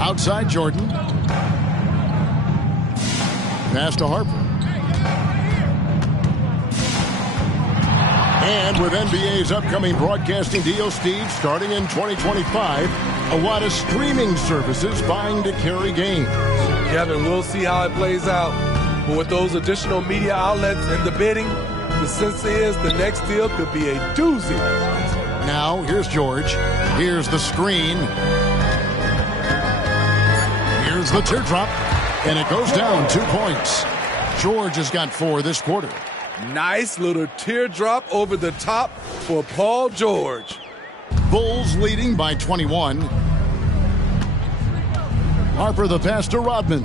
Outside Jordan. Pass to Harper. And with NBA's upcoming broadcasting deal, Steve, starting in 2025, a lot of streaming services vying to carry games. Kevin, we'll see how it plays out. But with those additional media outlets and the bidding, the sense is the next deal could be a doozy. Now, here's George. Here's the screen. Here's the teardrop. And it goes down 2 points. George has got 4 this quarter. Nice little teardrop over the top for Paul George. Bulls leading by 21. Harper the pass to Rodman.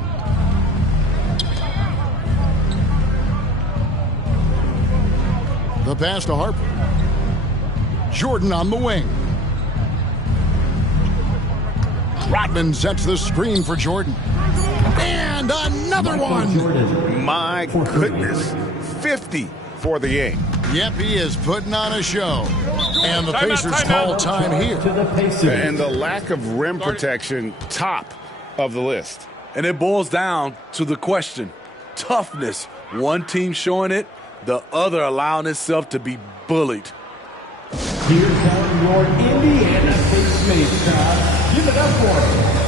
The pass to Harper. Jordan on the wing. Rodman sets the screen for Jordan. And another one. My goodness. 50 for the game. Yep, he is putting on a show. And the Pacers call time here. And the lack of rim protection, top of the list. And it boils down to the question. Toughness. One team showing it, the other allowing itself to be bullied. Here come your Indiana Pacers crowd. Give it up for them.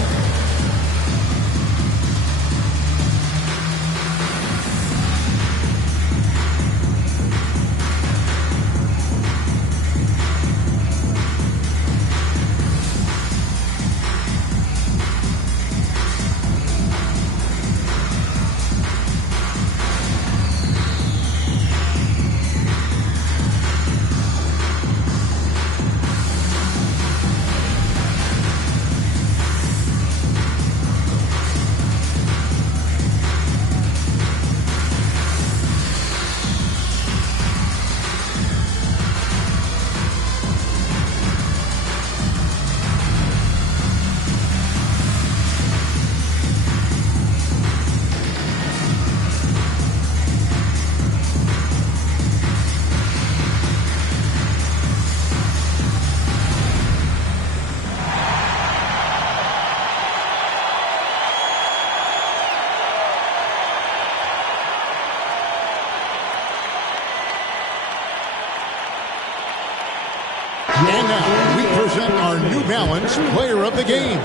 And now we present our New Balance Player of the Game,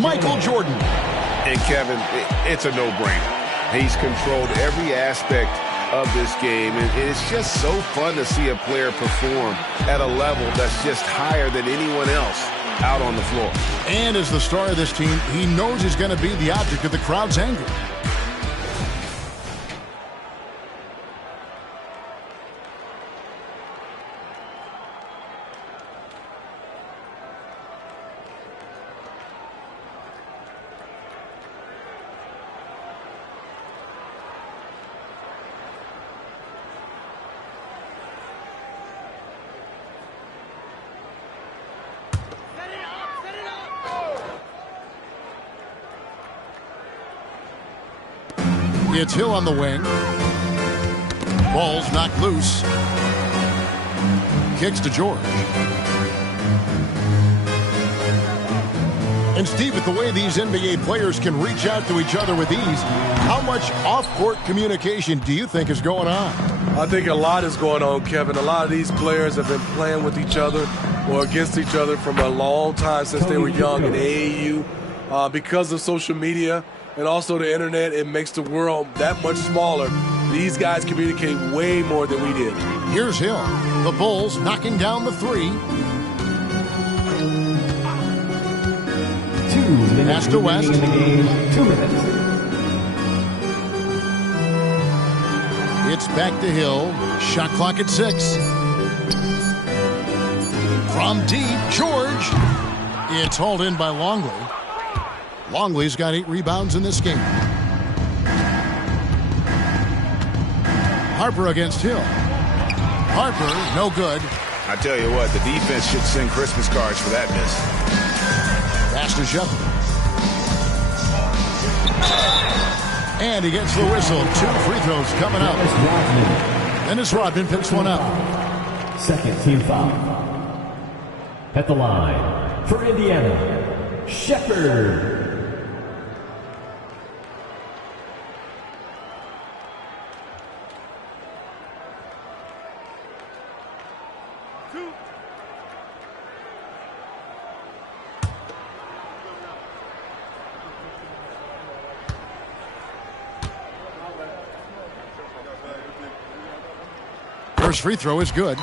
Michael Jordan. And Kevin, it's a no-brainer. He's controlled every aspect of this game, and it's just so fun to see a player perform at a level that's just higher than anyone else out on the floor. And as the star of this team, he knows he's going to be the object of the crowd's anger. It's Hill on the wing. Ball's knocked loose. Kicks to George. And Steve, with the way these NBA players can reach out to each other with ease, how much off-court communication do you think is going on? I think a lot is going on, Kevin. A lot of these players have been playing with each other or against each other from a long time since they were young in AAU. Because of social media and also the internet, it makes the world that much smaller. These guys communicate way more than we did. Here's Hill. The Bulls knocking down the three. 2 minutes Pass to West. in the game. 2 minutes. It's back to Hill. Shot clock at 6. From deep, George. It's hauled in by Longley. Longley's got 8 rebounds in this game. Harper against Hill. Harper, no good. I tell you what, the defense should send Christmas cards for that miss. Pass to Shepard. And he gets the whistle. 2 free throws coming up. Dennis Rodman picks one up. Second team foul. At the line for Indiana, Shepard. First free throw is good.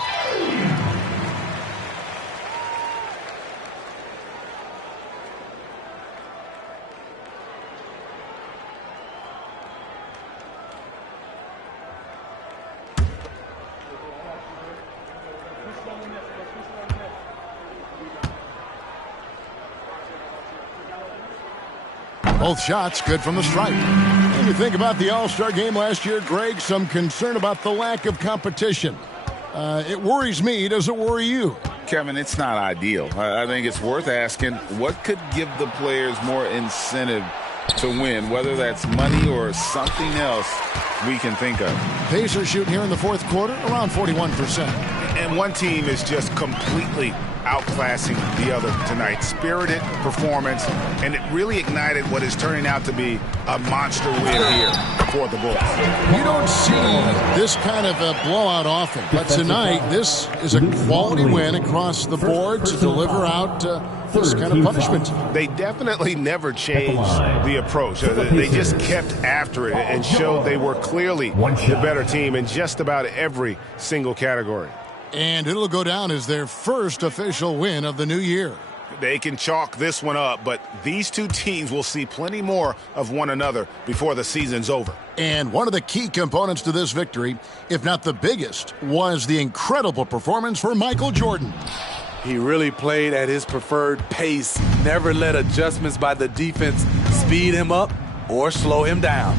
Both shots good from the stripe. When you think about the All-Star game last year, Greg, some concern about the lack of competition. It worries me. Does it worry you? Kevin, it's not ideal. I think it's worth asking what could give the players more incentive to win, whether that's money or something else we can think of. Pacers shooting here in the fourth quarter around 41%. And one team is just completely outclassing the other tonight. Spirited performance, and it really ignited what is turning out to be a monster win here for the Bulls. You don't see this kind of a blowout often, but tonight this is a quality win across the board to deliver out this kind of punishment. They definitely never changed the approach. They just kept after it and showed they were clearly the better team in just about every single category. And it'll go down as their first official win of the new year. They can chalk this one up, but these two teams will see plenty more of one another before the season's over. And one of the key components to this victory, if not the biggest, was the incredible performance for Michael Jordan. He really played at his preferred pace, never let adjustments by the defense speed him up or slow him down.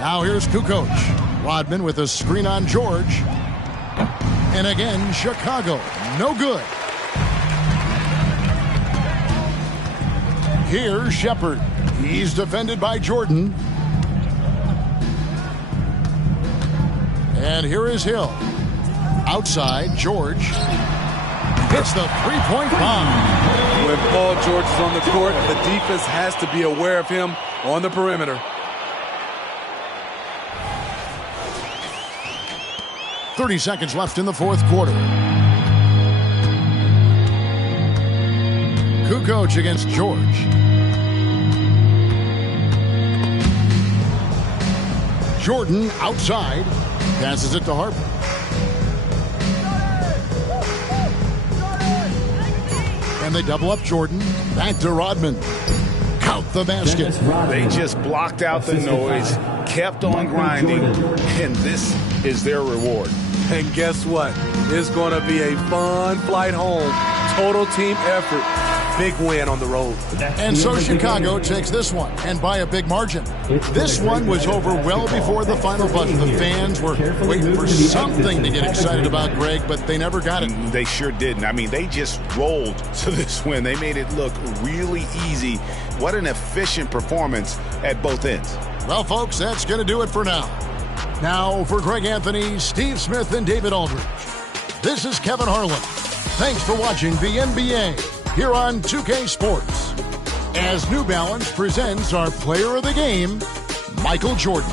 Now here's Kukoc. Rodman with a screen on George. And again, Chicago, no good. Here's Shepard. He's defended by Jordan. And here is Hill. Outside, George hits the three-point bomb. When Paul George is on the court, the defense has to be aware of him on the perimeter. 30 seconds left in the fourth quarter. Kukoc against George. Jordan outside. Passes it to Harper. And they double up Jordan. Back to Rodman. Count the basket. They just blocked out the noise, kept on grinding, and this is their reward. And guess what? It's going to be a fun flight home. Total team effort. Big win on the road. And so Chicago takes this one, and by a big margin. This one was over well before the final buzzer. The fans were waiting for something to get excited about, Greg, but they never got it. They sure didn't. I mean, they just rolled to this win. They made it look really easy. What an efficient performance at both ends. Well, folks, that's going to do it for now. Now, for Greg Anthony, Steve Smith, and David Aldridge, this is Kevin Harlan. Thanks for watching the NBA here on 2K Sports, as New Balance presents our player of the game, Michael Jordan.